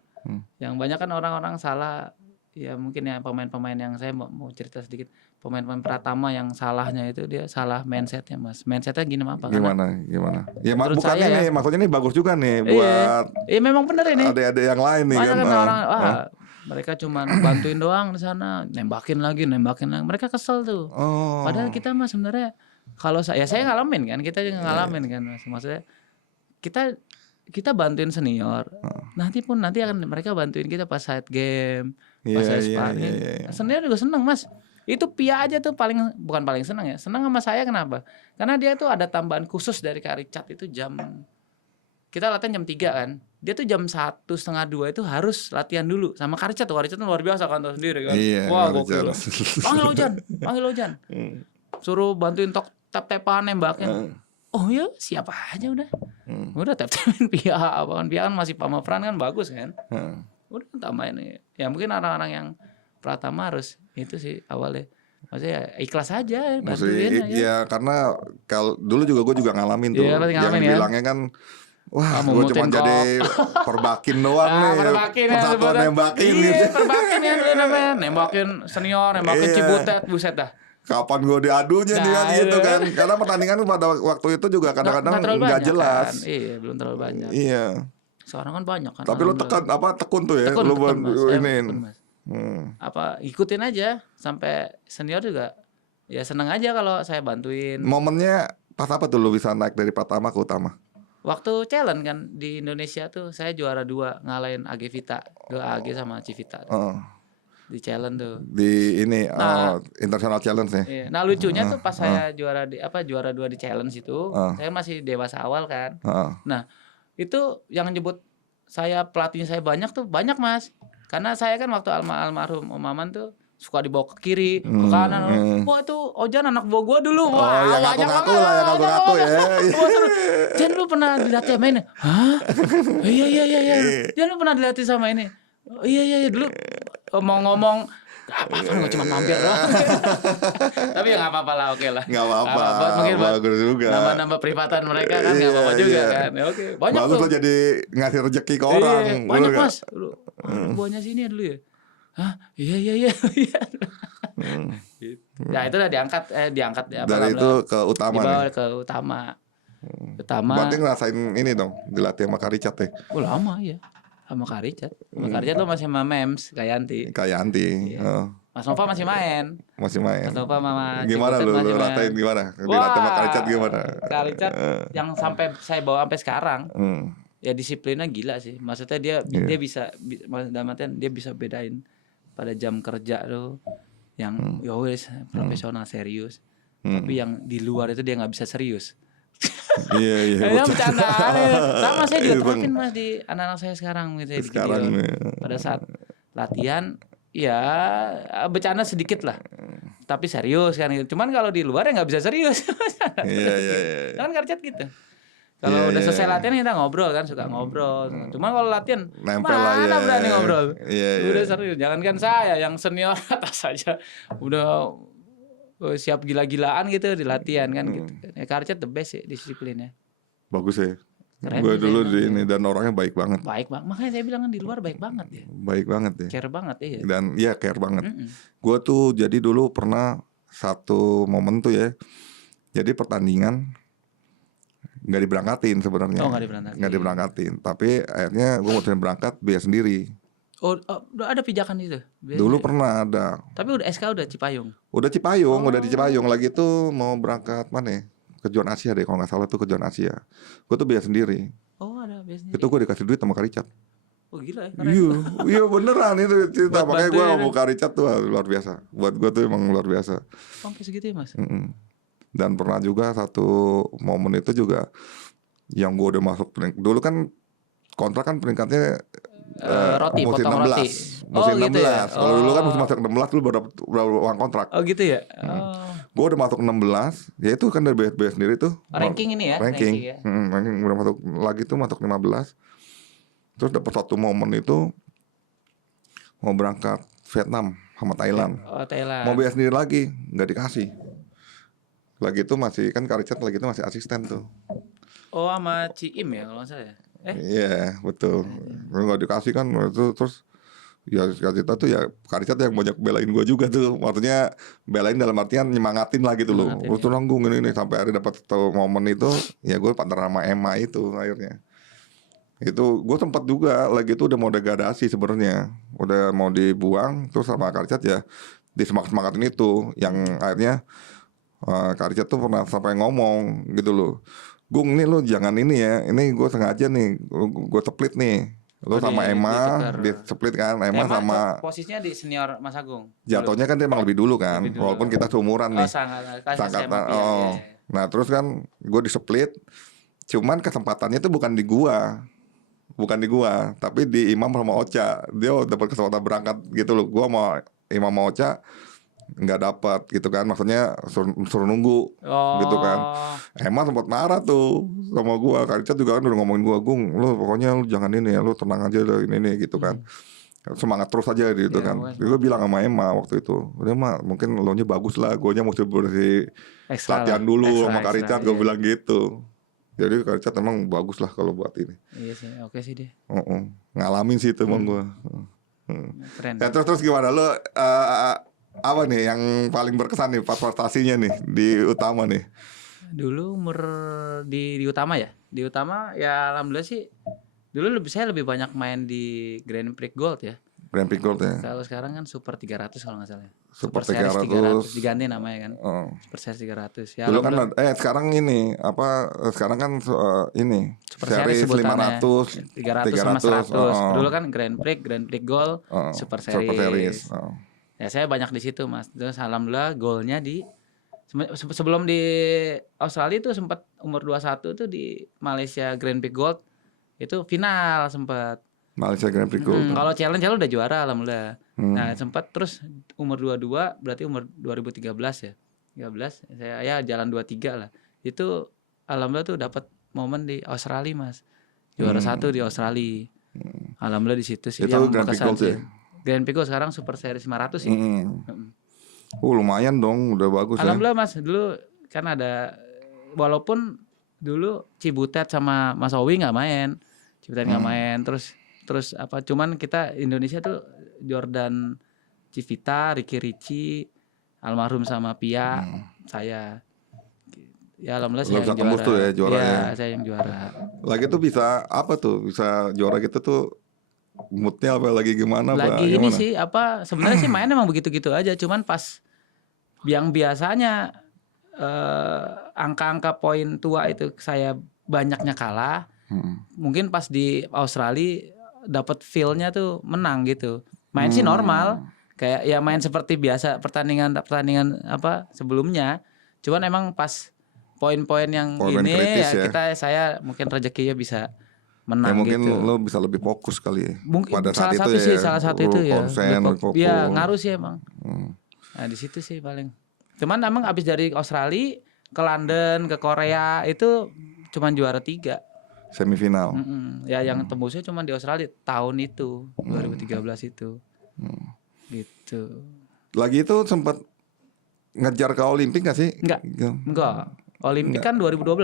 Yang banyak kan orang-orang salah. Ya mungkin ya pemain-pemain yang saya mau cerita sedikit. Pemain-pemain Pratama yang salahnya itu dia salah mindsetnya Mas. Mindsetnya gini apa? Gimana? Ya bukan ini, ya, maksudnya ini bagus juga nih buat. Iya memang benar ini. Ada yang lain nih kan. Orang, mereka cuma bantuin doang di sana, nembakin lagi. Mereka kesel tuh. Padahal kita Mas sebenarnya kalau saya ngalamin kan, kita juga ngalamin kan Mas. Maksudnya kita bantuin senior. Nanti akan mereka bantuin kita pas side game, pas sparring. Senior juga seneng Mas. Itu Pia aja tuh bukan paling seneng ya. Seneng sama saya kenapa? Karena dia tuh ada tambahan khusus dari Karicat itu kita latihan jam 3 kan. Dia tuh jam 1:30, 2 itu harus latihan dulu sama Karicat tuh. Karicat tuh luar biasa kan tuh sendiri kan. Wah gokil. Panggil Ojan. Suruh bantuin tap-tapan nembakin. Oh ya siapa aja udah. Udah tap-tapin Pia apa kan. Pia kan masih Pamafran kan bagus kan. Udah tambahin ya mungkin orang-orang yang Pratama harus itu sih awalnya. Maksudnya ikhlas aja bantuin aja. Ya karena kalau dulu juga gue juga ngalamin tuh. Yang bilangnya kan wah gue cuma jadi perbakin doang nih. Persatuan nembakin gitu. Perbakin ya namanya. Nembakin senior, nembakin Cibutet, buset dah. Kapan gue diadunya nih kan gitu kan. Karena pertandingan pada waktu itu juga kadang-kadang nggak jelas. Kan? Iya belum terlalu banyak. Iya. Sekarang kan banyak kan. Tapi lu tekun tuh ya. Lu ini. Ikutin aja sampai senior juga ya seneng aja kalau saya bantuin. Momennya pas apa tuh lu bisa naik dari Pratama ke Utama? Waktu challenge kan di Indonesia tuh saya juara 2 ngalahin AG Vita, AG sama Civita. Di challenge tuh. Di ini international challenge ya. Iya. Nah lucunya tuh pas saya juara 2 di challenge itu, saya masih dewasa awal kan. Nah itu yang nyebut saya pelatihnya saya banyak Mas. Karena saya kan waktu almarhum Om Maman tuh suka dibawa ke kiri, ke kanan. Wah itu Ojan anak buah gua dulu. Wah yang ngaku-ngaku lah, yang ngaku-ngaku ya. Jan lu pernah dilatih sama ini? Hah? Iya. Jan lu pernah dilatih sama ini? Iya dulu ngomong apa-apa gue cuma mampir doang. Tapi ya nggak apa-apa lah, oke lah. Nggak apa-apa. Mungkin bagus juga. Nambah privatan mereka kan nggak apa-apa juga kan. Ya, oke. Banyak bagus lo jadi ngasih rezeki ke orang. Banyak Mas. Buahnya sini dulu ya. Hah? Iya. Ya itu udah diangkat ya. Dari itu ke Utama. Dibawa ke Utama. Berarti ngerasain ini dong dilatih sama Karicat ya. Lama ya. Sama Karicat. Sama Karicat lo masih sama Mems, Kayanti. Iya. Mas Nova masih main. Mas Nova sama gimana lu ratain gimana? Dilatih sama Karicat gimana? Karicat yang sampai saya bawa sampai sekarang. Ya disiplinnya gila sih. Maksudnya dia bisa dalam artian dia bisa bedain pada jam kerja tuh yang ya wes profesional serius. Tapi yang di luar itu dia nggak bisa serius. Iya. Kayaknya bercandaan. Sama saya juga terapin Mas di anak-anak saya sekarang gitu di Gideon. Pada saat latihan ya bercanda sedikit lah. Tapi serius kan. Cuman kalau di luar ya nggak bisa serius. Iya. Kan Karcat gitu. Kalau udah selesai latihan kita ngobrol kan, suka ngobrol. Cuma kalau latihan nempel lah ya. Berani ngobrol. Iya. Udah serius. Jangankan saya yang senior atas saja udah siap gila-gilaan gitu di latihan kan gitu. Karcat the best sih disiplinnya. Bagus ya. Gue dulu di ini dan orangnya baik banget. Baik banget. Makanya saya bilang kan di luar baik banget ya. Baik banget ya. Care banget ya. Dan ya care banget. Gue tuh jadi dulu pernah satu momen tuh ya. Jadi pertandingan nggak diberangkatin sebenarnya. Oh, nggak diberangkatin. Tapi akhirnya gue mau berangkat biaya sendiri. Oh, udah ada pijakan itu? Biasanya. Dulu pernah ada. Tapi udah SK udah Cipayung? Udah Cipayung, udah di Cipayung. Lagi tuh mau berangkat mana ya? Kejuaraan Asia deh kalau nggak salah tuh kejuaraan Asia. Gue tuh biaya sendiri. Oh ada biaya sendiri. Itu gue dikasih duit sama Karicat. Oh gila ya? Iya beneran itu cerita. Makanya gue mau Karicat tuh luar biasa. Buat gue tuh emang luar biasa. Sampai segitu ya Mas? Dan pernah juga satu momen itu juga yang gue udah masuk dulu kan kontrak kan peringkatnya roti, musim 16. Roti. Musim 16. Gitu ya? Kalau dulu kan musim masuk 16 lu baru uang kontrak. Oh gitu ya? Gue udah masuk 16. Ya itu kan dari BS sendiri tuh. Ranking ini ya? Ranking ya? Ranking udah masuk lagi tuh masuk 15. Terus dapat satu momen itu mau berangkat Vietnam sama Thailand. Oh Thailand. Mau BS sendiri lagi, nggak dikasih. Lagi itu masih kan Karicat lagi itu masih asisten tuh. Oh sama Ciim ya kalau nggak salah ya? Iya betul. Nggak dikasih kan itu terus ya Karicat tuh ya Karicat yang banyak belain gue juga tuh. Maksudnya belain dalam artian nyemangatin lah gitu loh. Terus tuh nanggung ini sampai hari dapat tahu momen itu ya gue partner sama Emma itu akhirnya. Itu gue sempat juga lagi itu udah mau degradasi sebenarnya. Udah mau dibuang terus sama Karicat ya disemangatin itu yang akhirnya Karicat tuh pernah sampai ngomong gitu loh. Gung nih lo jangan ini ya. Ini gue sengaja nih. Gue split nih. Lo sama Emma di split kan. Emma sama posisinya di senior Mas Agung. Jatuhnya kan dia emang lebih dulu kan. Walaupun kita seumuran nih. Sangat. Nah terus kan gue di split. Cuman kesempatannya tuh bukan di gua, tapi di Imam sama Ocha. Dia dapat kesempatan berangkat gitu loh. Gua mau Imam sama Ocha nggak dapat gitu kan, maksudnya suruh nunggu gitu kan. Emang sempat marah tuh sama gua. Karicat juga kan udah ngomongin gua, Gung lu pokoknya lu jangan ini ya, lu tenang aja lah ini gitu kan. Semangat terus aja gitu kan. Gue bilang sama Emma waktu itu, udah mah mungkin lo nya bagus lah, gue nya mesti bersih latihan dulu sama Karicat. Gue bilang gitu. Jadi Karicat emang bagus lah kalau buat ini. Iya sih, oke sih dia. Ngalamin sih itu emang gue. Keren. Ya, terus gimana lo? Apa nih yang paling berkesan nih prestasinya nih di Utama nih? Dulu umur di Utama ya. Di Utama ya alhamdulillah sih. Dulu saya lebih banyak main di Grand Prix Gold ya. Grand Prix Gold ya. Kalau sekarang kan Super 300 kalau nggak salah. Super Series 300 diganti namanya kan. Super Series 300. Ya, dulu kan sekarang ini apa? Sekarang kan ini Super Series 500, 300 sama 100. Dulu kan Grand Prix Gold, Super Series. Ya saya banyak di situ Mas. Terus alhamdulillah golnya di sebelum di Australia itu sempat umur 21 tuh di Malaysia Grand Prix Gold itu final sempat. Malaysia Grand Prix Gold. Kalau challenge udah juara alhamdulillah. Nah, sempat terus umur 22 berarti umur 2013 ya. 13 saya ya jalan 23 lah. Itu alhamdulillah tuh dapat momen di Australia Mas. Juara 1 di Australia. Alhamdulillah di situ sih itu yang Grand Prix Gold ya. Grand Prix Gold sekarang Super Series 500 sih. Lumayan dong, udah bagus. Alhamdulillah Mas, dulu kan ada walaupun dulu Cibutet sama Mas Owi nggak main, Cibutet nggak main, terus apa? Cuman kita Indonesia tuh Jordan Civita, Ricky Ricci, almarhum sama Pia, saya. Ya alhamdulillah saya yang juara. Tuh ya, juara ya. Saya yang juara. Lagi tuh bisa apa tuh? Bisa juara gitu tuh. Moodnya apa lagi gimana lagi ini sih apa sebenarnya sih main emang begitu-gitu aja, cuman pas yang biasanya angka-angka poin tua itu saya banyaknya kalah, mungkin pas di Australia dapat feel-nya tuh menang gitu. Main sih normal, kayak ya main seperti biasa pertandingan apa sebelumnya. Cuman emang pas poin-poin yang ini ya saya mungkin rezekinya bisa menang mungkin gitu. Lo bisa lebih fokus kali ya. Mungkin pada saat itu salah satu itu ya. Konsen, ya ngaruh sih emang. Nah di situ sih paling. Cuman emang abis dari Australia ke London ke Korea itu cuman juara 3 semifinal. Ya yang tembusnya cuman di Australia tahun itu 2013 itu. Gitu. Lagi itu sempat ngejar ke Olimpik gak sih? Enggak. Olimpik kan 2012.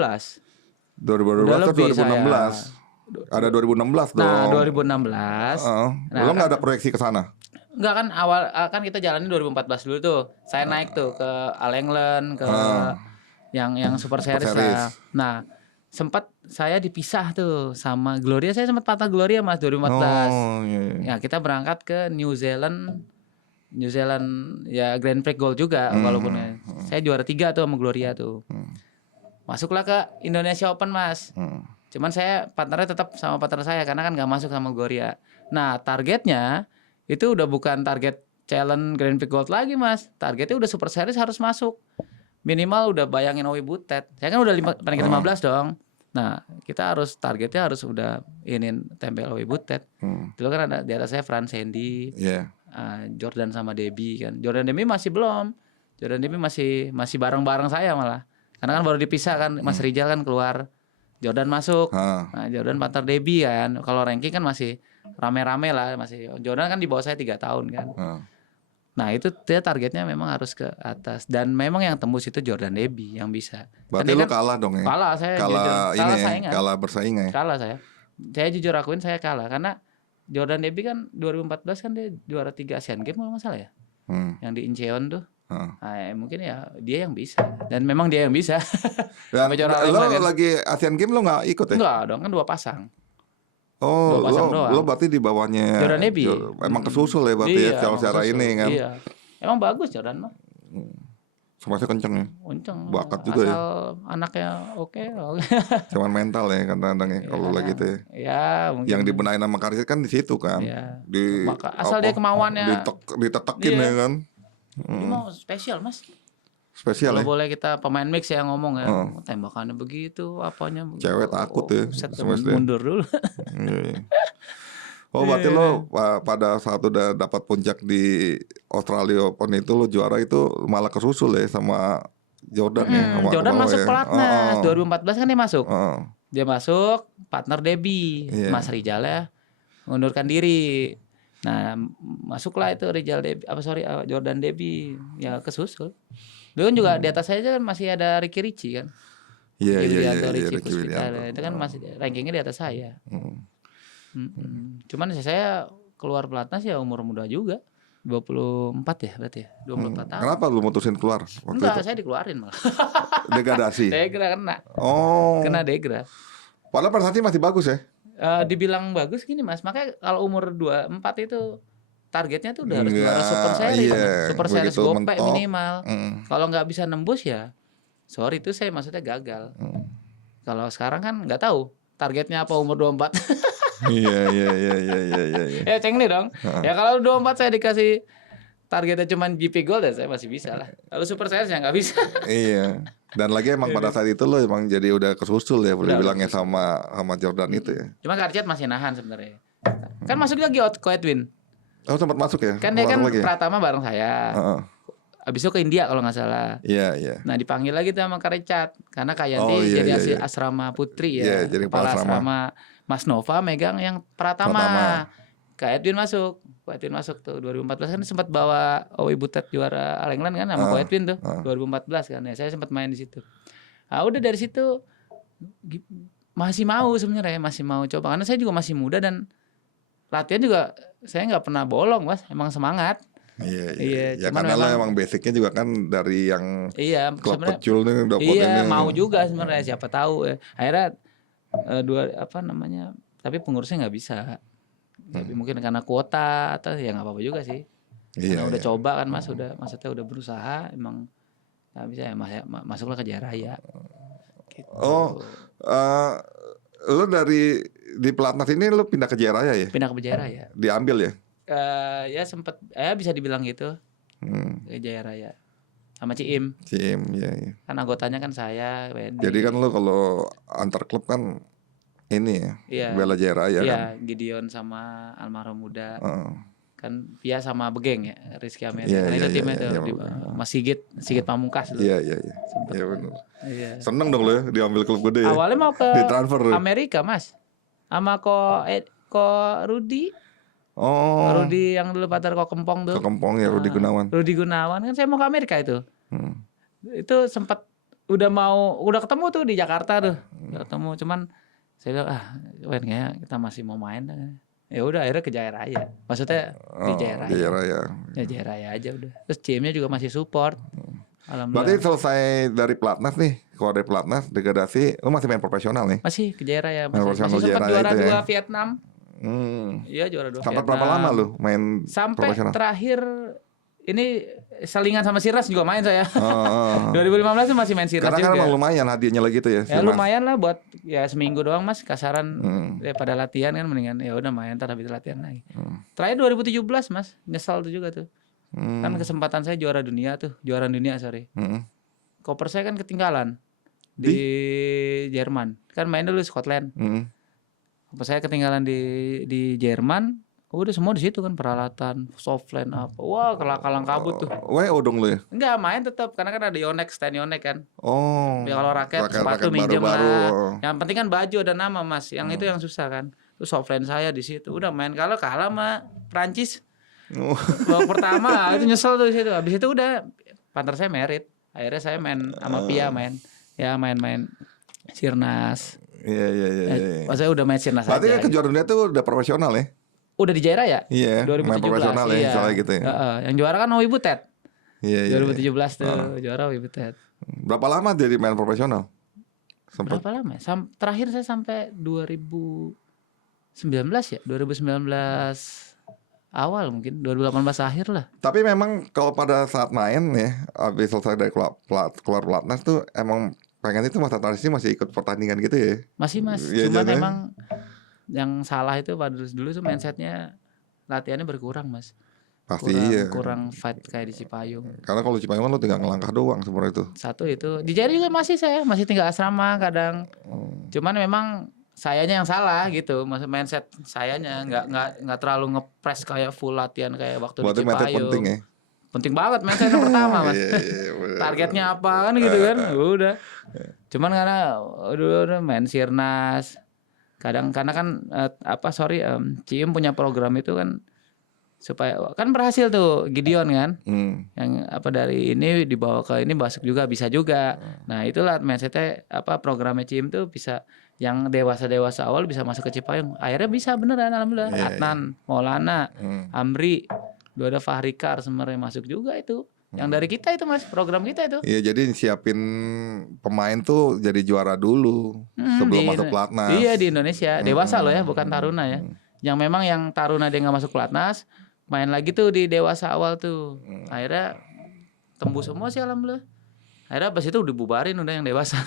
2012 ke 2016. Ada 2016 dong. Nah 2016. Lo nggak ada proyeksi ke sana? Enggak kan awal kan kita jalanin 2014 dulu tuh. Saya naik tuh ke All England ke yang Super Series lah. Nah sempat saya dipisah tuh sama Gloria, saya sempat patah Gloria Mas 2014. Ya kita berangkat ke New Zealand ya Grand Prix Gold juga walaupun saya juara 3 tuh sama Gloria tuh. Masuklah ke Indonesia Open Mas. Cuman saya partnernya tetap sama partner saya karena kan nggak masuk sama Gloria. Nah targetnya itu udah bukan target challenge Grand Prix Gold lagi Mas. Targetnya udah Super Series harus masuk. Minimal udah bayangin Owi Butet. Saya kan udah peringkat 15 dong. Nah kita targetnya harus udah tempel Owi Butet. Dulu kan ada di atas saya Franz Sandy, Jordan sama Debbie kan. Jordan Debbie masih belum. Jordan Debbie masih bareng-bareng saya malah. Karena kan baru dipisah kan, Mas Rizal kan keluar, Jordan masuk. Nah Jordan partner Debbie kan. Kalau ranking kan masih rame-rame lah, masih Jordan kan di bawah saya 3 tahun kan. Nah itu dia targetnya memang harus ke atas. Dan memang yang tembus itu Jordan Debbie yang bisa. Berarti lu kalah dong ya? Kalah saya. Kalah bersaing ya? Kalah saya. Saya jujur akuin saya kalah. Karena Jordan Debbie kan 2014 kan dia juara 3 Asian Games kalau nggak salah ya. Yang di Incheon tuh. Nah, mungkin ya dia yang bisa. Dan memang dia yang bisa. Dan lo lagi Asian Games lo nggak ikut ya? Enggak dong, kan 2 pasang. Oh, lo berarti di bawahnya Jordan Debbie. Emang kesusul ya berarti ya secara ini kan. Iya. Emang bagus Jordan mah. Semasih kenceng ya. Kenceng. Bakat juga ya. Asal anaknya oke. Cuman mental ya kadang-kadang ya kalau lagi gitu ya. Ya, mungkin. Yang dibenahin sama Karis kan di situ kan. Iya. Asal dia kemauannya ditetekin ya kan. Ini mau spesial Mas. Spesial ya. Boleh kita pemain mix ya ngomong ya. Tembakannya begitu, apanya begitu. Cewek takut ya. Mundur dulu. Oh berarti lo pada saat udah dapat puncak di Australia Open itu lo juara itu malah kesusul ya sama Jordan ya. Jordan masuk pelatnas 2014 kan dia masuk. Dia masuk partner Debbie, Mas Rizal ya mengundurkan diri. Nah masuklah itu Jordan Debbie ya kesusul. Dulu kan juga di atas saya kan masih ada Ricky Ricci kan. Iya. Itu kan masih rankingnya di atas saya. Cuman saya keluar pelatnas ya umur muda juga. 24 ya berarti ya. 24 tahun. Kenapa lu mutusin keluar waktu Enggak, itu? saya dikeluarin malah. Degradasi. Degra kena. Kena degra. Padahal prestasi masih bagus ya. Dibilang bagus gini Mas, makanya kalau umur 24 itu targetnya tuh udah harus juara Super Series. Super Series gope minimal. Kalau nggak bisa nembus ya sorry itu saya maksudnya gagal. Kalau sekarang kan nggak tahu targetnya apa umur 24. Iya. Ya cengli dong. Ya kalau 24 saya dikasih targetnya cuma GP Gold ya saya masih bisa lah. Kalau Super Series ya nggak bisa. Iya. Dan lagi emang pada saat itu lo emang jadi udah kesusul ya boleh bilangnya sama Jordan itu ya. Cuma Karcet masih nahan sebenarnya. Kan masuk lagi Ko Edwin. Oh sempat masuk ya? Kan dia kan Pratama bareng saya. Abis itu ke India kalau nggak salah. Iya. Nah dipanggil lagi tuh sama Karcet karena Kayanti jadi asrama putri ya. Jadi kepala asrama. Mas Nova megang yang Pratama. Kak Edwin masuk tuh 2014 kan sempat bawa Owi Butet juara All England kan sama Ko Edwin tuh 2014 kan ya saya sempat main di situ. Ah udah dari situ masih mau coba karena saya juga masih muda dan latihan juga saya nggak pernah bolong Mas emang semangat. Iya. Ya karena lo emang basicnya juga kan dari yang klub kecil nih dapat ini. Iya mau juga sebenarnya siapa tahu akhirnya tapi pengurusnya nggak bisa. Tapi mungkin karena kuota atau ya nggak apa-apa juga sih. Karena udah coba kan Mas maksudnya udah berusaha emang nggak bisa ya masuklah ke Jaya Raya. Gitu. Lo di pelatnas ini lo pindah ke Jaya Raya ya? Pindah ke Jaya Raya. Diambil ya? Ya sempet bisa dibilang gitu. Ke Jaya Raya sama Ciim, iya. Kan anggotanya kan saya, Wendy. Jadi kan lo kalau antar klub kan ini ya, iya, bela Jaya Raya iya, kan. Gideon sama almarhum muda. Kan Pia sama Begeng ya, Rizky Amelia. Iya, Kan iya, itu timnya iya, tuh Mas Sigit Pamungkas dulu. Iya. Iya benar. Seneng dong lo ya diambil klub gede ya. Awalnya mau ke ditransfer Amerika, Mas. Sama ko Rudi. Oh. Rudi yang dulu pacar Ko Kempong tuh. Ko Kempong ya, Rudi Gunawan. Rudi Gunawan kan saya mau ke Amerika itu. Itu sempat udah ketemu tuh di Jakarta tuh. Udah ketemu, cuman saya bilang Wen kayaknya kita masih mau main. Ya udah akhirnya ke Jaya Raya. Maksudnya di Jaya Raya. Jaya Raya. Ya Jaya Raya aja udah. Terus timnya juga masih support. Berarti selesai dari Platnas nih. Kalau dari Platnas degradasi, lu masih main profesional nih? Masih ke Jaya Raya. Masih sempat juara 2 Vietnam. Iya juara 2 Sampai berapa lama lu main sampai profesional? Terakhir ini selingan sama Sirnas juga main saya. 2015 tuh masih main Sirnas juga. Karena kan lumayan hadiahnya lagi tuh ya. Ya lumayan lah buat ya seminggu doang Mas, kasaran daripada latihan kan mendingan ya udah main ntar habis latihan lagi. Terakhir 2017 Mas, nyesal tuh juga tuh. Kan kesempatan saya juara dunia. Koper saya kan ketinggalan di Jerman. Kan main dulu Scotland. Koper saya ketinggalan di Jerman. Udah semua di situ kan, peralatan, softland apa. Wah, kalang kabut tuh. WO dong lu ya? Enggak, main tetap karena kan ada Yonex, stand Yonex kan. Oh. Ya kalau raket sepatu minjem lah. Yang penting kan baju ada nama Mas. Yang itu yang susah kan. Terus softland saya di situ. Udah main kalah sama Prancis. Babak pertama itu nyesel tuh di situ. Habis itu udah partner saya merit. Akhirnya saya main sama Pia main Sirnas. Iya. Pas saya udah main Sirnas aja. Berarti kan kejuaraan dunia tuh udah profesional ya? Udah di Jaya Raya? Iya, 2017. main profesional ya, misalnya gitu ya. Yang juara kan Owi Butet. Iya. 2017 tuh juara Owi Butet. Berapa lama jadi main profesional? Berapa lama ya? Terakhir saya sampai 2019 ya? 2019 awal mungkin, 2018 akhir lah. Tapi memang kalau pada saat main ya, habis selesai dari keluar Platnas tuh emang pengen itu Mas Tarsi masih ikut pertandingan gitu ya? Masih Mas, ya, cuman memang yang salah itu pada dulu tuh mindsetnya latihannya berkurang Mas. Pasti kurang fight kayak di Cipayung. Karena kalau Cipayung kan lo tinggal ngelangkah doang sebenarnya itu. Satu itu di Jaya juga masih tinggal asrama kadang. Cuman memang sayanya yang salah gitu, mindset sayanya nggak terlalu ngepres kayak full latihan kayak waktu di Cipayung. Penting ya. Penting banget mindset yang pertama Mas. Targetnya apa kan gitu kan. Udah. Cuman karena udah main Sirnas. Kadang karena kan Cium punya program itu kan supaya kan berhasil tuh Gideon kan. Yang dari ini dibawa ke ini masuk juga bisa juga. Nah, itulah mindsetnya programnya Cium tuh bisa yang dewasa awal bisa masuk ke Cipayung. Akhirnya bisa beneran alhamdulillah. Adnan, Maulana, Amri, ada Fahrikar sebenarnya masuk juga itu. Yang dari kita itu Mas, program kita itu. Iya, jadi siapin pemain tuh jadi juara dulu sebelum masuk Platnas. Iya, di Indonesia. Dewasa loh ya, bukan taruna ya. Yang memang yang taruna dia nggak masuk Platnas, main lagi tuh di dewasa awal tuh. Akhirnya tembus semua sih alhamdulillah. Akhirnya pas itu udah dibubarin udah yang dewasa.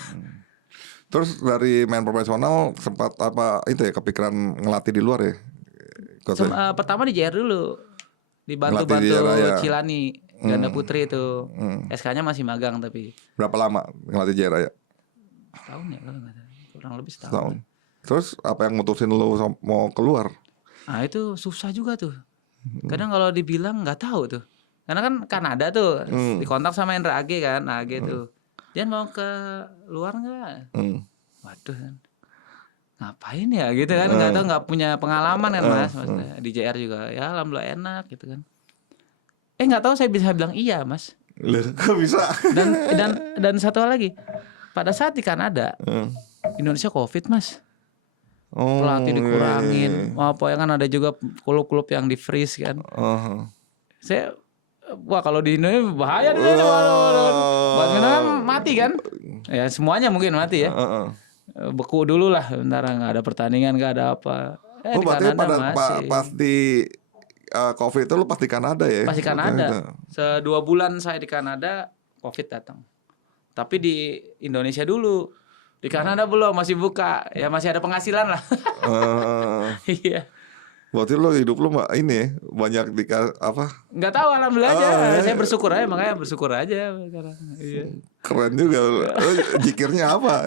Terus dari main profesional sempat kepikiran ngelatih di luar ya? Pertama di JR dulu. Dibantu Cilani. Ganda putri itu SK-nya masih magang tapi. Berapa lama ngelatih Jaya Raya? Setahun ya kalau nggak salah, kurang lebih setahun. Terus apa yang mutusin lo mau keluar? Nah itu susah juga tuh. Kadang kalau dibilang nggak tahu tuh. Karena kan Kanada tuh dikontak sama Indra AG kan, AG tuh. Dia mau ke luar nggak? Waduh kan. Ngapain ya gitu kan? Nggak tahu, nggak punya pengalaman kan Mas. Di JR juga ya alhamdulillah enak gitu kan. Nggak tahu saya bisa bilang iya Mas. Kok bisa? Dan satu hal lagi, pada saat di Kanada, Indonesia COVID Mas. Pelatih dikurangin, apa ya kan ada juga klub-klub yang di freeze kan. Saya, kalau di Indonesia bahaya nih, badminton mati kan? Ya semuanya mungkin mati ya. Beku dulu lah, bentar nggak ada pertandingan, nggak ada apa. Di Kanada masih. Pas di COVID itu lu pas di Kanada ya? Pas di Kanada. 2 bulan saya di Kanada, COVID datang. Tapi di Indonesia dulu. Di Kanada belum, masih buka. Ya masih ada penghasilan lah. Iya. Berarti lo hidup lo ini banyak apa? Nggak tahu, alhamdulillah aja. Saya bersyukur aja, makanya bersyukur aja sekarang. Iya. Keren juga. Lo jikirnya apa?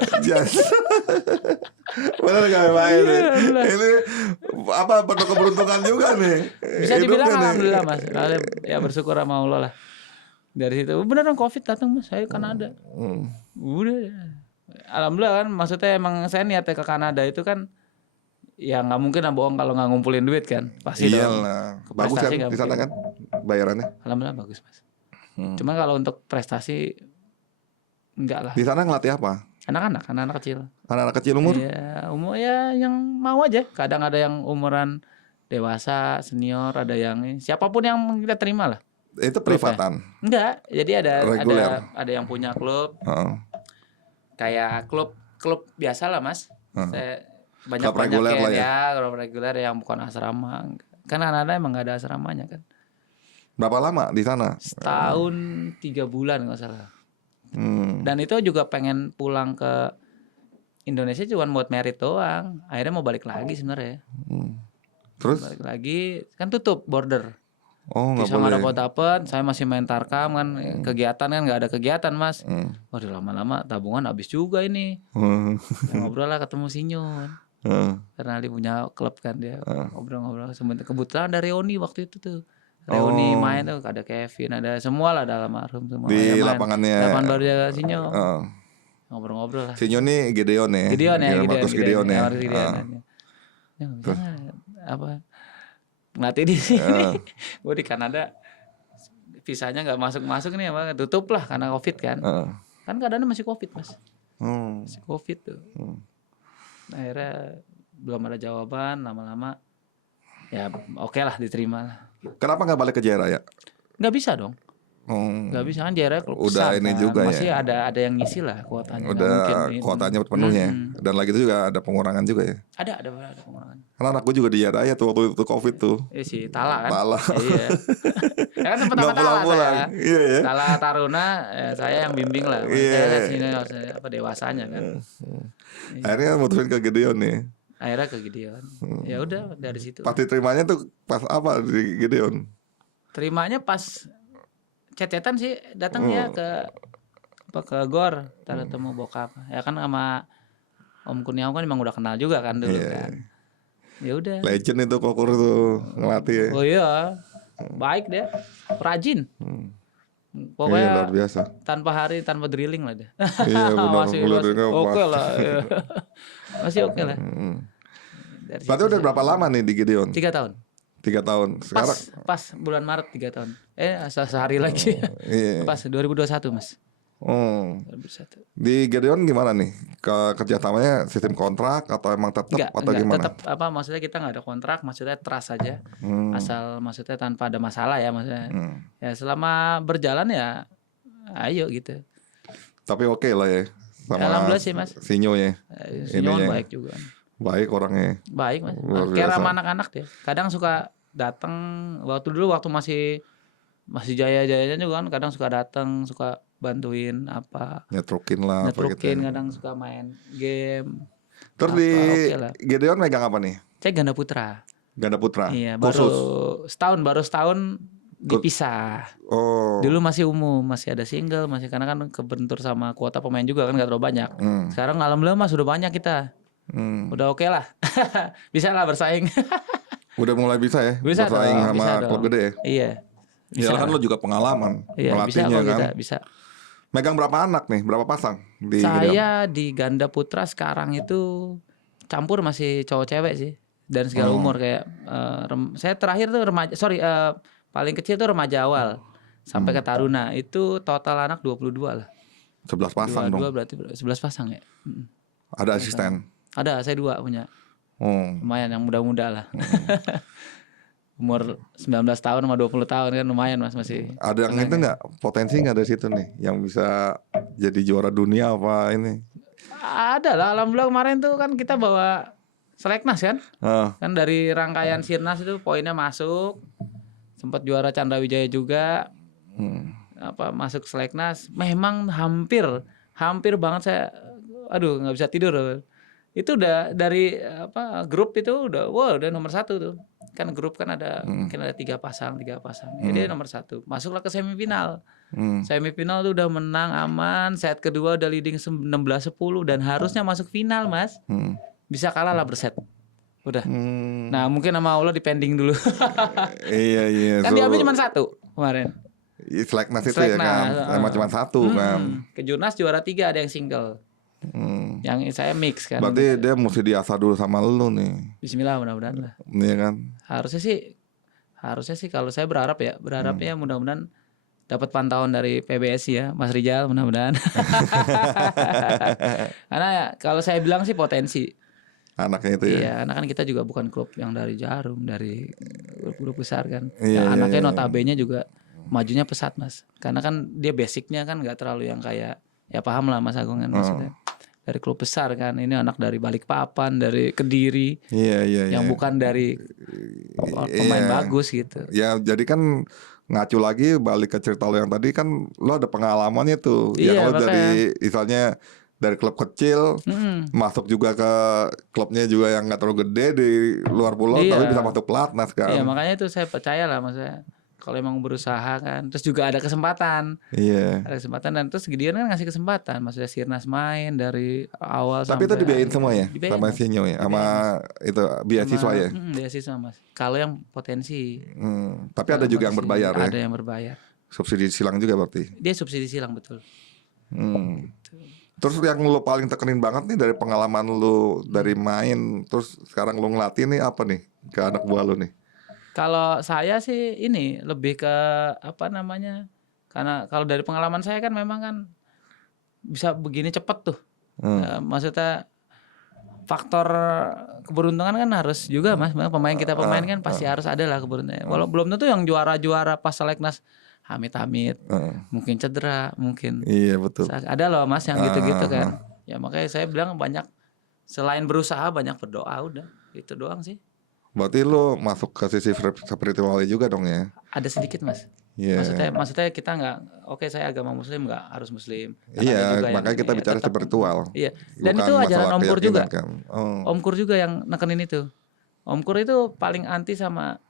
Bener gak main nih? Ini apa penuh keberuntungan juga nih. Bisa dibilang alhamdulillah Mas. Ya bersyukur sama Allah lah. Dari situ beneran COVID datang Mas, saya ke Kanada. Udah. Alhamdulillah kan, maksudnya emang saya niatnya ke Kanada itu kan ya nggak mungkin lah bohong kalau nggak ngumpulin duit kan, pasti dong. Bagus kan di sana kan bayarannya? Alhamdulillah bagus Mas. Cuma kalau untuk prestasi enggak lah. Di sana ngelatih apa? Anak-anak kecil. Anak-anak kecil umur? Iya, umur ya yang mau aja. Kadang ada yang umuran dewasa, senior, ada yang siapapun yang kita terima lah. Itu privatan? Enggak, jadi ada yang punya klub. Kayak klub biasa lah Mas. Saya banyak ya, klub reguler yang bukan asrama. Kan Kanada emang nggak ada asramanya kan. Berapa lama di sana? Setahun 3 bulan nggak salah. Dan itu juga pengen pulang ke Indonesia cuma buat merit doang. Akhirnya mau balik lagi sebenarnya. Terus? Balik lagi kan tutup border. Oh nggak boleh. Bisa dapet. Saya masih main tarkam kan, kegiatan kan nggak ada kegiatan Mas. Waduh lama-lama tabungan habis juga ini. Ngobrol lah ketemu Sinyo kan. Karena dia punya klub kan, dia ngobrol-ngobrol. Kebetulan ada reuni waktu itu tuh. Reuni main tuh, ada Kevin, ada semua lah dalam almarhum semua. Di lapangannya. Lapangan baru jaga Sinyo. Ngobrol-ngobrol lah. Sinyo nih Gideon ya. Gideon ya. Terus apa? Ngelatih di sini. Gue di Kanada visanya nggak masuk nih apa, tutup lah karena COVID kan. Kan keadaannya masih COVID Mas. Masih COVID tuh. Akhirnya belum ada jawaban, lama-lama ya oke lah, diterima lah. Kenapa nggak balik ke Jaya? Nggak bisa dong. Nggak bisa kan, Jaya klub udah besar, ini kan. juga masih ya. ada yang ngisi lah kuotanya. Udah kuotanya penuh ya. Dan lagi itu juga ada pengurangan juga ya. Ada pengurangan. Karena anakku juga di Jaya tuh waktu itu COVID tuh. Iya sih, Tala kan. Iya. Ya kan sempat sama Tala saya. Iya ya. Tala Taruna, saya yang bimbing lah. Saya sini apa dewasanya kan. Akhirnya mutusin ke Gideon nih. Akhirnya ke Gideon. Ya udah dari situ. Pasti terimanya tuh pas apa di Gideon? Terimanya pas cecetan sih, datangnya ke GOR, ketemu bokap. Ya kan sama Om Kurniawan kan emang udah kenal juga kan dulu kan. Ya udah. Legend itu Kokur tuh ngelatih ya. Oh iya. Baik deh. Rajin. Pokoknya luar biasa. Tanpa drilling lah dia. Iya benar. Masih oke lah. Ya. Masih oke lah. Berarti udah berapa lama nih di Gideon? 3 tahun. 3 tahun. Sekarang pas bulan Maret 3 tahun. Sehari lagi. Pas 2021 Mas. 2021. Di Gideon gimana nih? Kerjasamanya sistem kontrak atau emang tetap atau gimana? Tetap maksudnya kita nggak ada kontrak, maksudnya trust aja. Asal maksudnya tanpa ada masalah ya maksudnya. Ya selama berjalan ya ayo gitu. Tapi oke lah ya. Sama alhamdulillah sih Mas. Sinyo ya. Sinyo baik juga. Baik orangnya. Baik Mas. Kayak sama anak-anak dia. Kadang suka datang waktu masih jaya-jayanya juga kan, kadang suka datang, suka bantuin apa. Netrukin kadang suka main game. Terus di Gideon megang apa nih? Saya ganda putra. Iya, baru setahun dipisah. Dulu masih umum, masih ada single, masih karena kan kebentur sama kuota pemain juga kan nggak terlalu banyak. Sekarang alhamdulillah Mas udah banyak kita. Udah oke lah. Bisa lah bersaing. Udah mulai bisa ya? Bisa bersaing sama klub gede ya? Iya. Bisa kan lo juga pengalaman melatihnya kan. Bisa. Megang berapa anak nih? Berapa pasang di Saya di ganda putra sekarang itu campur masih cowok cewek sih. Dan segala umur kayak saya terakhir tuh paling kecil tuh remaja awal sampai ke taruna. Itu total anak 22 lah. 11 pasang 22 berarti 11 pasang ya. Ada asisten? Ada, saya 2 punya. Lumayan yang muda-muda lah. Umur 19 tahun sama 20 tahun kan lumayan Mas masih. Ada yang itu enggak? Potensi enggak dari situ nih yang bisa jadi juara dunia apa ini? Ada lah, alhamdulillah kemarin tuh kan kita bawa seleknas kan. Kan dari rangkaian Sirnas itu poinnya masuk. Sempat juara Chandra-Wijaya juga. Masuk seleknas. Memang hampir banget saya enggak bisa tidur. Itu udah dari grup itu udah nomor 1 tuh. kan grup kan ada mungkin ada 3 pasang. Dia nomor 1. Masuklah ke semifinal. Semifinal tuh udah menang aman, set kedua udah leading 16-10 dan harusnya masuk final, Mas. Bisa kalah lah berset. Udah. Nah, mungkin sama Allah dipending dulu. Iya. Kan diambil cuma 1 kemarin. Seleknas itu ya kan. Emang cuma 1 kan. Kejurnas juara 3 ada yang single. Yang saya mix kan. Berarti dia mesti diasah dulu sama lu nih. Bismillah, mudah-mudahan lah. Iya kan. Harusnya sih kalau saya berharapnya mudah-mudahan dapat pantauan dari PBSI ya, Mas Rijal, mudah-mudahan. Karena ya, kalau saya bilang sih potensi. Anaknya itu ya. Iya, karena kan kita juga bukan klub yang dari Jarum, dari grup besar kan. Anaknya notabene juga majunya pesat, Mas. Karena kan dia basicnya kan nggak terlalu yang kayak, ya paham lah Mas Agung kan maksudnya. Dari klub besar kan, ini anak dari Balikpapan, dari Kediri, yang bukan dari pemain bagus gitu. Ya jadi kan ngacu lagi balik ke cerita lo yang tadi kan, lo ada pengalamannya tuh. Ya kalau dari misalnya dari klub kecil masuk juga ke klubnya juga yang nggak terlalu gede di luar pulau, tapi bisa masuk pelatnas kan. Iya, makanya itu saya percaya lah maksudnya. Kalau emang berusaha kan, terus juga ada kesempatan. Ada kesempatan dan terus Gideon kan ngasih kesempatan, maksudnya Sirnas main dari awal. Tapi itu dibiayain semua ya, sama Sinyo ya, sama itu beasiswa ya. Beasiswa Mas. Kalau yang potensi. Tapi ada juga yang berbayar ya. Ada yang berbayar. Subsidi silang juga berarti. Dia subsidi silang betul. Terus yang lu paling tekenin banget nih dari pengalaman lu dari main, terus sekarang lu ngelatih nih apa nih ke anak buah lu nih? Kalau saya sih ini lebih ke apa namanya? Karena kalau dari pengalaman saya kan memang kan bisa begini cepat tuh. Maksudnya faktor keberuntungan kan harus juga Mas. Pemain kan pasti harus ada lah keberuntungan. Walau belum tentu yang juara-juara pas seleknas amit-amit, mungkin cedera, mungkin. Iya betul. Ada loh Mas yang gitu-gitu kan. Ya makanya saya bilang banyak selain berusaha banyak berdoa, udah itu doang sih. Berarti lo masuk ke sisi spiritualnya juga dong ya? Ada sedikit Mas. Maksudnya kita nggak, saya agama Muslim nggak harus Muslim. Iya, makanya kita bicara spiritual. Iya. Dan itu ajaran Om Kur juga. Kan? Om Kur juga yang nekenin itu. Om Kur itu paling anti sama,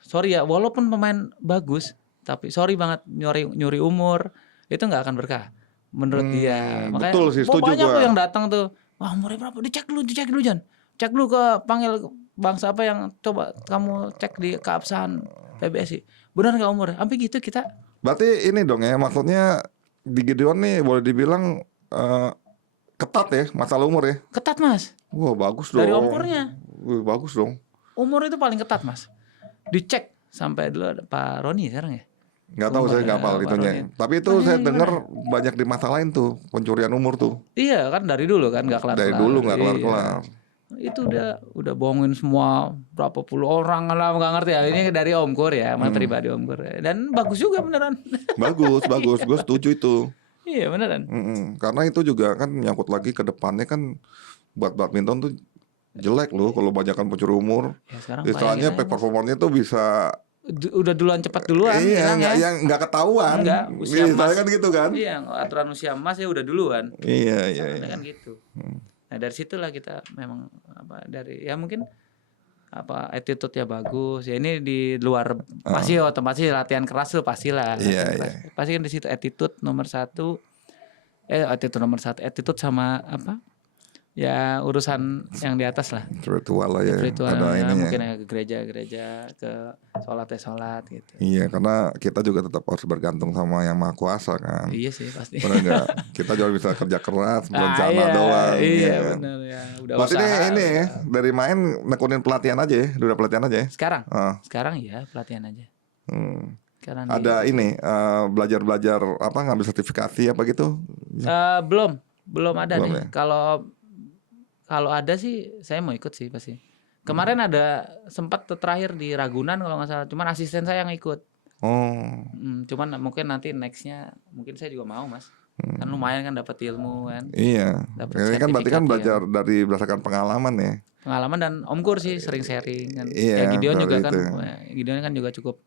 sorry ya, walaupun pemain bagus, tapi sorry banget nyuri umur itu nggak akan berkah menurut dia. Makanya betul sih, setuju banyak tuh yang datang tuh, wah umurnya berapa? Dicek dulu Jan. Cek dulu ke panggil bangsa apa yang coba kamu cek di keabsahan PBSI. Benar nggak umurnya? Sampai gitu kita. Berarti ini dong ya, maksudnya di Gideon nih boleh dibilang ketat ya masalah umur ya? Ketat Mas. Wah bagus dong. Dari umurnya. Bagus dong. Umur itu paling ketat Mas. Dicek sampai dulu ada Pak Roni sekarang ya. Nggak tahu saya nggak hafal itunya. Tapi itu saya dengar banyak di masa lain tuh pencurian umur tuh. Iya kan dari dulu kan nggak kelar. Dari dulu nggak kelar. Itu udah bohongin semua berapa puluh orang lah, nggak ngerti ya. Ini dari Om Kur ya, pribadi Om Kur. Dan bagus juga beneran. Bagus, gue setuju itu. Iya beneran. Karena itu juga kan menyangkut lagi ke depannya kan buat badminton tuh jelek loh kalau banyakan pencuri umur. Ya, istilahnya performanya tuh bisa udah cepat duluan. Iya, nggak ketahuan. Enggak, usia emas kan gitu kan. Iya, aturan usia emas ya udah duluan. Iya. Kan gitu. Nah dari situlah kita memang dari ya mungkin attitude-nya bagus ya, ini di luar pasti otomatis latihan keras tuh pastilah. Iya. Pasti kan di situ attitude nomor 1. Attitude sama ya urusan yang di atas lah. Spiritual lah ya. Spiritual ya, mungkin ke gereja ke sholat gitu. Iya, karena kita juga tetap harus bergantung sama Yang Maha Kuasa kan. Iya sih pasti. Benar enggak? Kita juga bisa kerja keras, berencana doang. Iya benar ya. Udah berarti usaha. ini dari main nekunin pelatihan aja ya, udah pelatihan aja ya. Sekarang ya pelatihan aja. Sekarang ada ini belajar ngambil sertifikasi apa gitu? Belum ada nih. Ya? Kalau ada sih saya mau ikut sih pasti. Kemarin ada sempat terakhir di Ragunan kalau nggak salah. Cuman asisten saya yang ikut. Cuman mungkin nanti nextnya mungkin saya juga mau Mas. Kan lumayan kan dapat ilmu kan. Iya. Ini kan berarti kan belajar dari berdasarkan pengalaman ya. Pengalaman dan Om Kur sih sering sharing kan. Iya, ya Gideon juga kan. Gideon kan juga cukup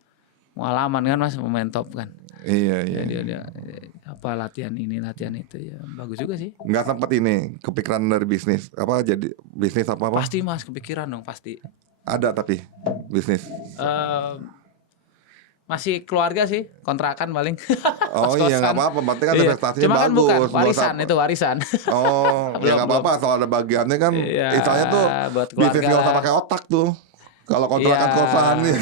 pengalaman kan Mas, pemain top kan. Iya. Dia latihan ini latihan itu ya bagus juga sih. Nggak sempat ini kepikiran dari bisnis jadi bisnis apa? Pasti Mas kepikiran dong pasti. Ada tapi bisnis. Masih keluarga sih, kontrakan paling. Oh iya nggak apa-apa, berarti kan investasinya cuma kan bagus. Bukan warisan, itu warisan. Oh, ya nggak apa-apa, soal ada bagiannya kan. Istilahnya tuh bisnis nggak usah pakai otak tuh. Kalau kontrakan kosan nih.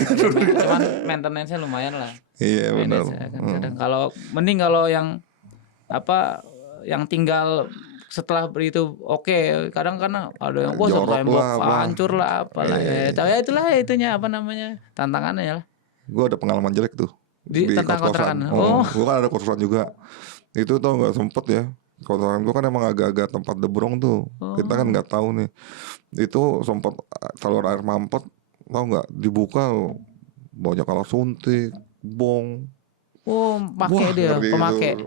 Cuman maintenance-nya lumayan lah. Iya benar. Kadang kalau mending kalau yang yang tinggal setelah itu oke. Kadang karena ada yang tembok hancur lah apalah. Tapi itulah tantangannya lah. Gue ada pengalaman jelek tuh di tentang kontrakan. Gue kan ada kosan juga. Itu tau nggak sempet ya. Kontrakan gue kan emang agak-agak tempat debrong tuh. Kita kan nggak tahu nih. Itu sempat saluran air mampet. Tau nggak? Dibuka banyak alat suntik, bong. Pakai dia pemakai.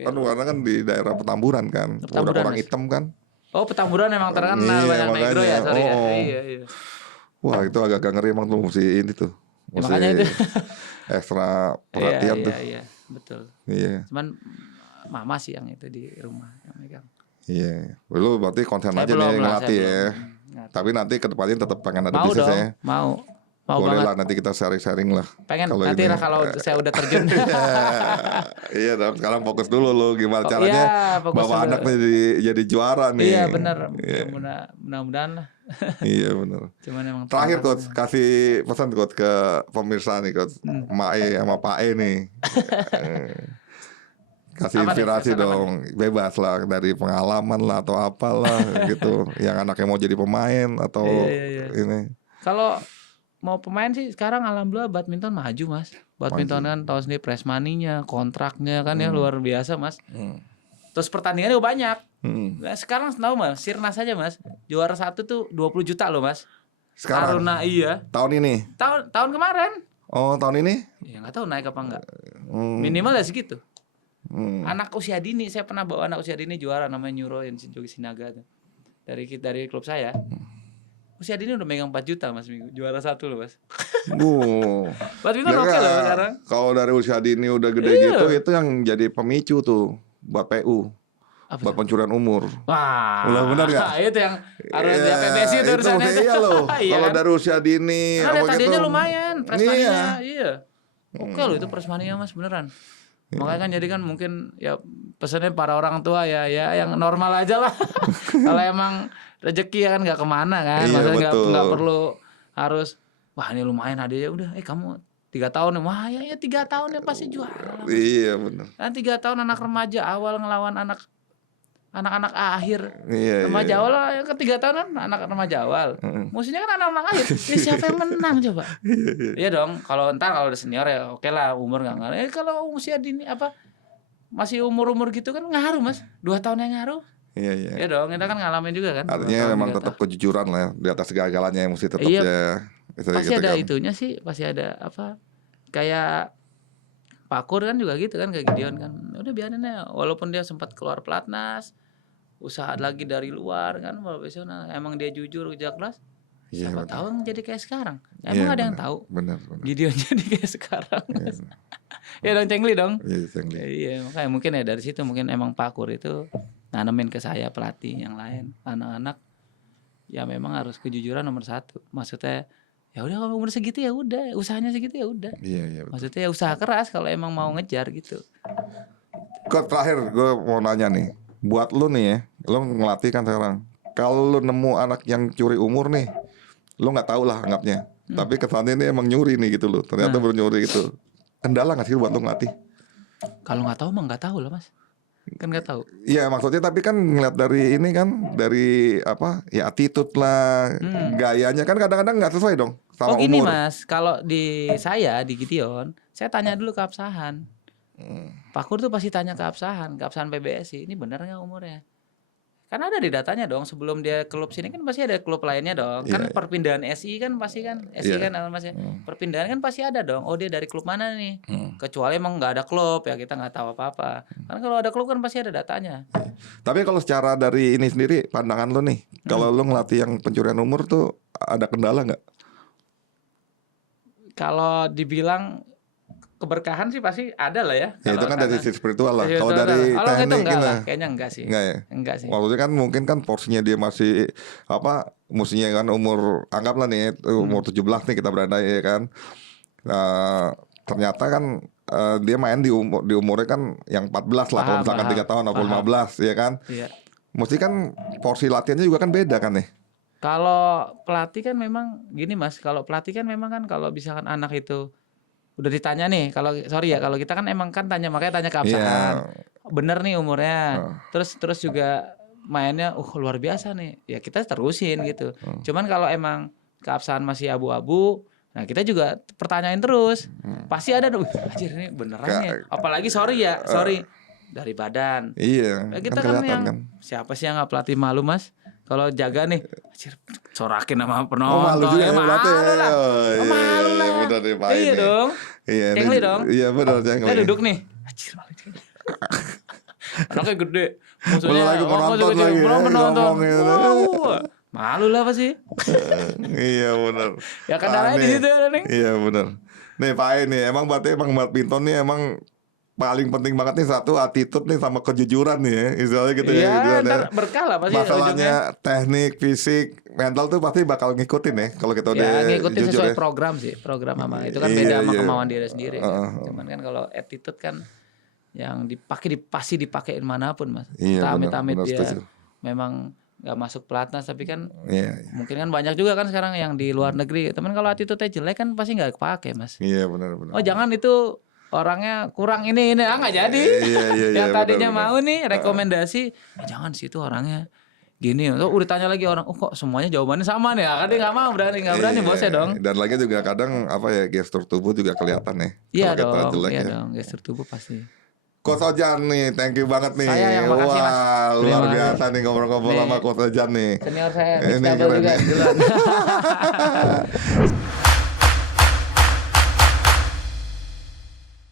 Karena kan di daerah Petamburan kan. Orang hitam kan. Petamburan emang terkenal banyak negro ya, sorry ya. Iya. Wah itu agak-agak ngeri emang tuh mesti ini tuh. Makanya itu ekstra perhatian tuh. Iya, betul. Iya. Cuman mama sih yang itu di rumah yang megang. Iya. Lu berarti konsen aja nih ngelatih ya. Tapi nanti kedepannya tetap pengen ada bisnis ya. Mau boleh banget. lah nanti kita sharing lah. Pengen nanti lah kalau saya udah terjun. Iya, sekarang fokus dulu lo gimana caranya bawa anak jadi juara nih. Iya benar. Mudah-mudahan lah. Iya benar. Cuman emang terakhir coach kasih pesan coach ke pemirsa nih coach, Mae sama Pak E nih. Kasih inspirasi dong, bebas lah dari pengalaman lah atau apalah gitu. Yang anaknya mau jadi pemain atau ini. Kalau mau pemain sih sekarang alhamdulillah badminton maju mas. Badminton kan tahu sendiri prize money-nya, kontraknya kan ya luar biasa mas. Terus pertandingannya banyak. Nah, sekarang tahu mas, Sirnas aja mas, juara 1 tuh 20 juta loh mas. Sekarang? Aruna iya. Tahun ini? Tahun kemarin. Oh tahun ini? Ya nggak tahu naik apa enggak. Minimal ya segitu. Anak usia dini, saya pernah bawa anak usia dini juara namanya Nyuro yang Jogi Sinaga tuh. Dari klub saya. Usia dini udah megang 4 juta mas minggu, juara 1 loh mas. Badminton oke loh sekarang. Kalau dari usia dini udah gede gitu, itu yang jadi pemicu tuh buat PU. Buat pencurian umur. Wah, benar gak? Itu yang harus di PBSI itu urusannya. Iya loh. Kalau dari usia dini tadinya lumayan, prestasinya. Iya. Oke loh itu prestasinya mas beneran. Makanya kan jadi kan mungkin ya pesannya para orang tua ya yang normal aja lah. Kalau emang rezeki ya kan nggak kemana kan, maksudnya nggak perlu harus wah ini lumayan hadiahnya udah kamu 3 tahun wah ya 3 tahun ya pasti juara. Iya benar. Kan 3 tahun anak remaja awal ngelawan anak-anak akhir. Remaja awal ya ke 3 tahun kan anak remaja awal. Musuhnya kan anak-anak akhir. Siapa yang menang coba? Iya dong. Kalau udah senior ya oke lah umur nggak ngaruh. Kalau usia dini masih umur gitu kan ngaruh mas. 2 tahun yang ngaruh. Iya dong, kita kan ngalamin juga kan. Artinya memang tetap kejujuran lah di atas segala-galanya yang mesti tetap ya. Pasti ada itunya sih, pasti ada kayak Pakur kan juga gitu kan, kayak Gideon kan. Udah biarin aja, walaupun dia sempat keluar pelatnas, usaha lagi dari luar kan, profesional. Emang dia jujur kerja keras. Siapa tahu jadi kayak sekarang. Emang ada yang tahu. Benar. Gideon jadi kayak sekarang. Ya dong Cengli dong. Iya, makanya mungkin ya dari situ mungkin emang Pakur itu nanemin ke saya pelatih yang lain anak-anak ya memang harus kejujuran nomor 1. Maksudnya ya udah kalau umur segitu ya udah usahanya segitu ya udah. Iya. Maksudnya ya usaha keras kalau emang mau ngejar gitu. Terakhir gue mau nanya nih, buat lu nih ya, lu ngelatih kan sekarang. Kalau lu nemu anak yang curi umur nih, lu nggak tahu lah anggapnya. Tapi kesannya ini emang nyuri nih gitu loh. Ternyata baru nyuri gitu. Kendala nggak sih buat lu ngelatih? Kalau nggak tahu mah nggak tahu lah mas. Kan nggak tahu. Iya maksudnya tapi kan ngeliat dari ini kan dari ya attitude lah, gayanya kan kadang-kadang nggak sesuai dong sama umur. Gini mas, kalau di Gideon, saya tanya dulu keabsahan. Pakur tuh pasti tanya keabsahan PBSI, ini benar nggak umurnya? Karena ada di datanya dong, sebelum dia klub sini kan pasti ada klub lainnya dong. Kan perpindahan SI kan pasti kan, kan masih perpindahan kan pasti ada dong. Oh dia dari klub mana nih? Kecuali emang nggak ada klub ya kita nggak tahu apa-apa. Kan kalau ada klub kan pasti ada datanya. Tapi kalau secara dari ini sendiri pandangan lo nih, kalau lo ngelatih yang pencurian umur tuh ada kendala nggak? Kalau dibilang keberkahan sih pasti ada lah ya. Ya itu kan dari sisi spiritual lah. Kalau dari teknik enggak lah, kayaknya enggak sih. Enggak ya? Enggak sih. Maksudnya kan mungkin kan porsinya dia masih mestinya kan anggaplah nih umur 17 nih kita berandai ya kan. Ternyata kan dia main di umurnya kan yang 14 lah, kalau misalkan 3 tahun atau 15 ya kan. Iya. Mesti kan porsi latihannya juga kan beda kan nih. Kalau pelatih kan memang gini Mas, kalau pelatih kan memang kan kalau misalkan anak itu udah ditanya nih, kalau kita kan emang kan makanya tanya keabsahan. Bener nih umurnya. Terus juga mainnya luar biasa nih. Ya kita terusin gitu. Cuman kalau emang keabsahan masih abu-abu, nah kita juga pertanyain terus. Pasti ada anjir ini beneran nih. Apalagi sorry dari badan. Iya. Nah, kita kan yang siapa sih yang nggak pelatih malu Mas? Kalau jaga nih, sorakin sama penonton. Malu juga malu lah. Malu lah. Bener nih, iya dong. Iya, Cengli dong. Iya benar Cengli. Kita duduk nih. Anjir malu Cengli. Anaknya gede. Maksudnya penonton. Malu lah apa sih? Iya benar. Ya kendalanya di situ ya nih. Iya benar. Nih Pak nih, emang badminton nih emang paling penting banget nih satu attitude nih sama kejujuran nih ya, istilahnya gitu ya. Iya, berkala pasti. Masalahnya teknik, fisik, mental tuh pasti bakal ngikutin ya kalau kita udah ngikutin jujur sesuai ya. program sama itu kan beda sama kemauan diri sendiri. Cuman kan kalau attitude kan yang pasti dipakein manapun Mas. Amit-amit dia memang nggak masuk pelatnas, tapi kan mungkin kan banyak juga kan sekarang yang di luar negeri. Temen kalau attitude-nya jelek kan pasti nggak kepake Mas. Iya benar. Oh jangan itu orangnya kurang ini nggak jadi. Yang tadinya benar. Mau nih rekomendasi, jangan sih itu orangnya gini. Udah tanya lagi orang, kok semuanya jawabannya sama nih. Kan dia nggak berani bosnya dong. Dan lagi juga kadang gestur tubuh juga kelihatan nih. Iya dong, gestur tubuh pasti. Coach Ojan nih, thank you banget nih. Saya yang makasih Mas. Luar biasa nih ngobrol-ngobrol sama Coach Ojan nih. Senior saya, mix double juga duluan.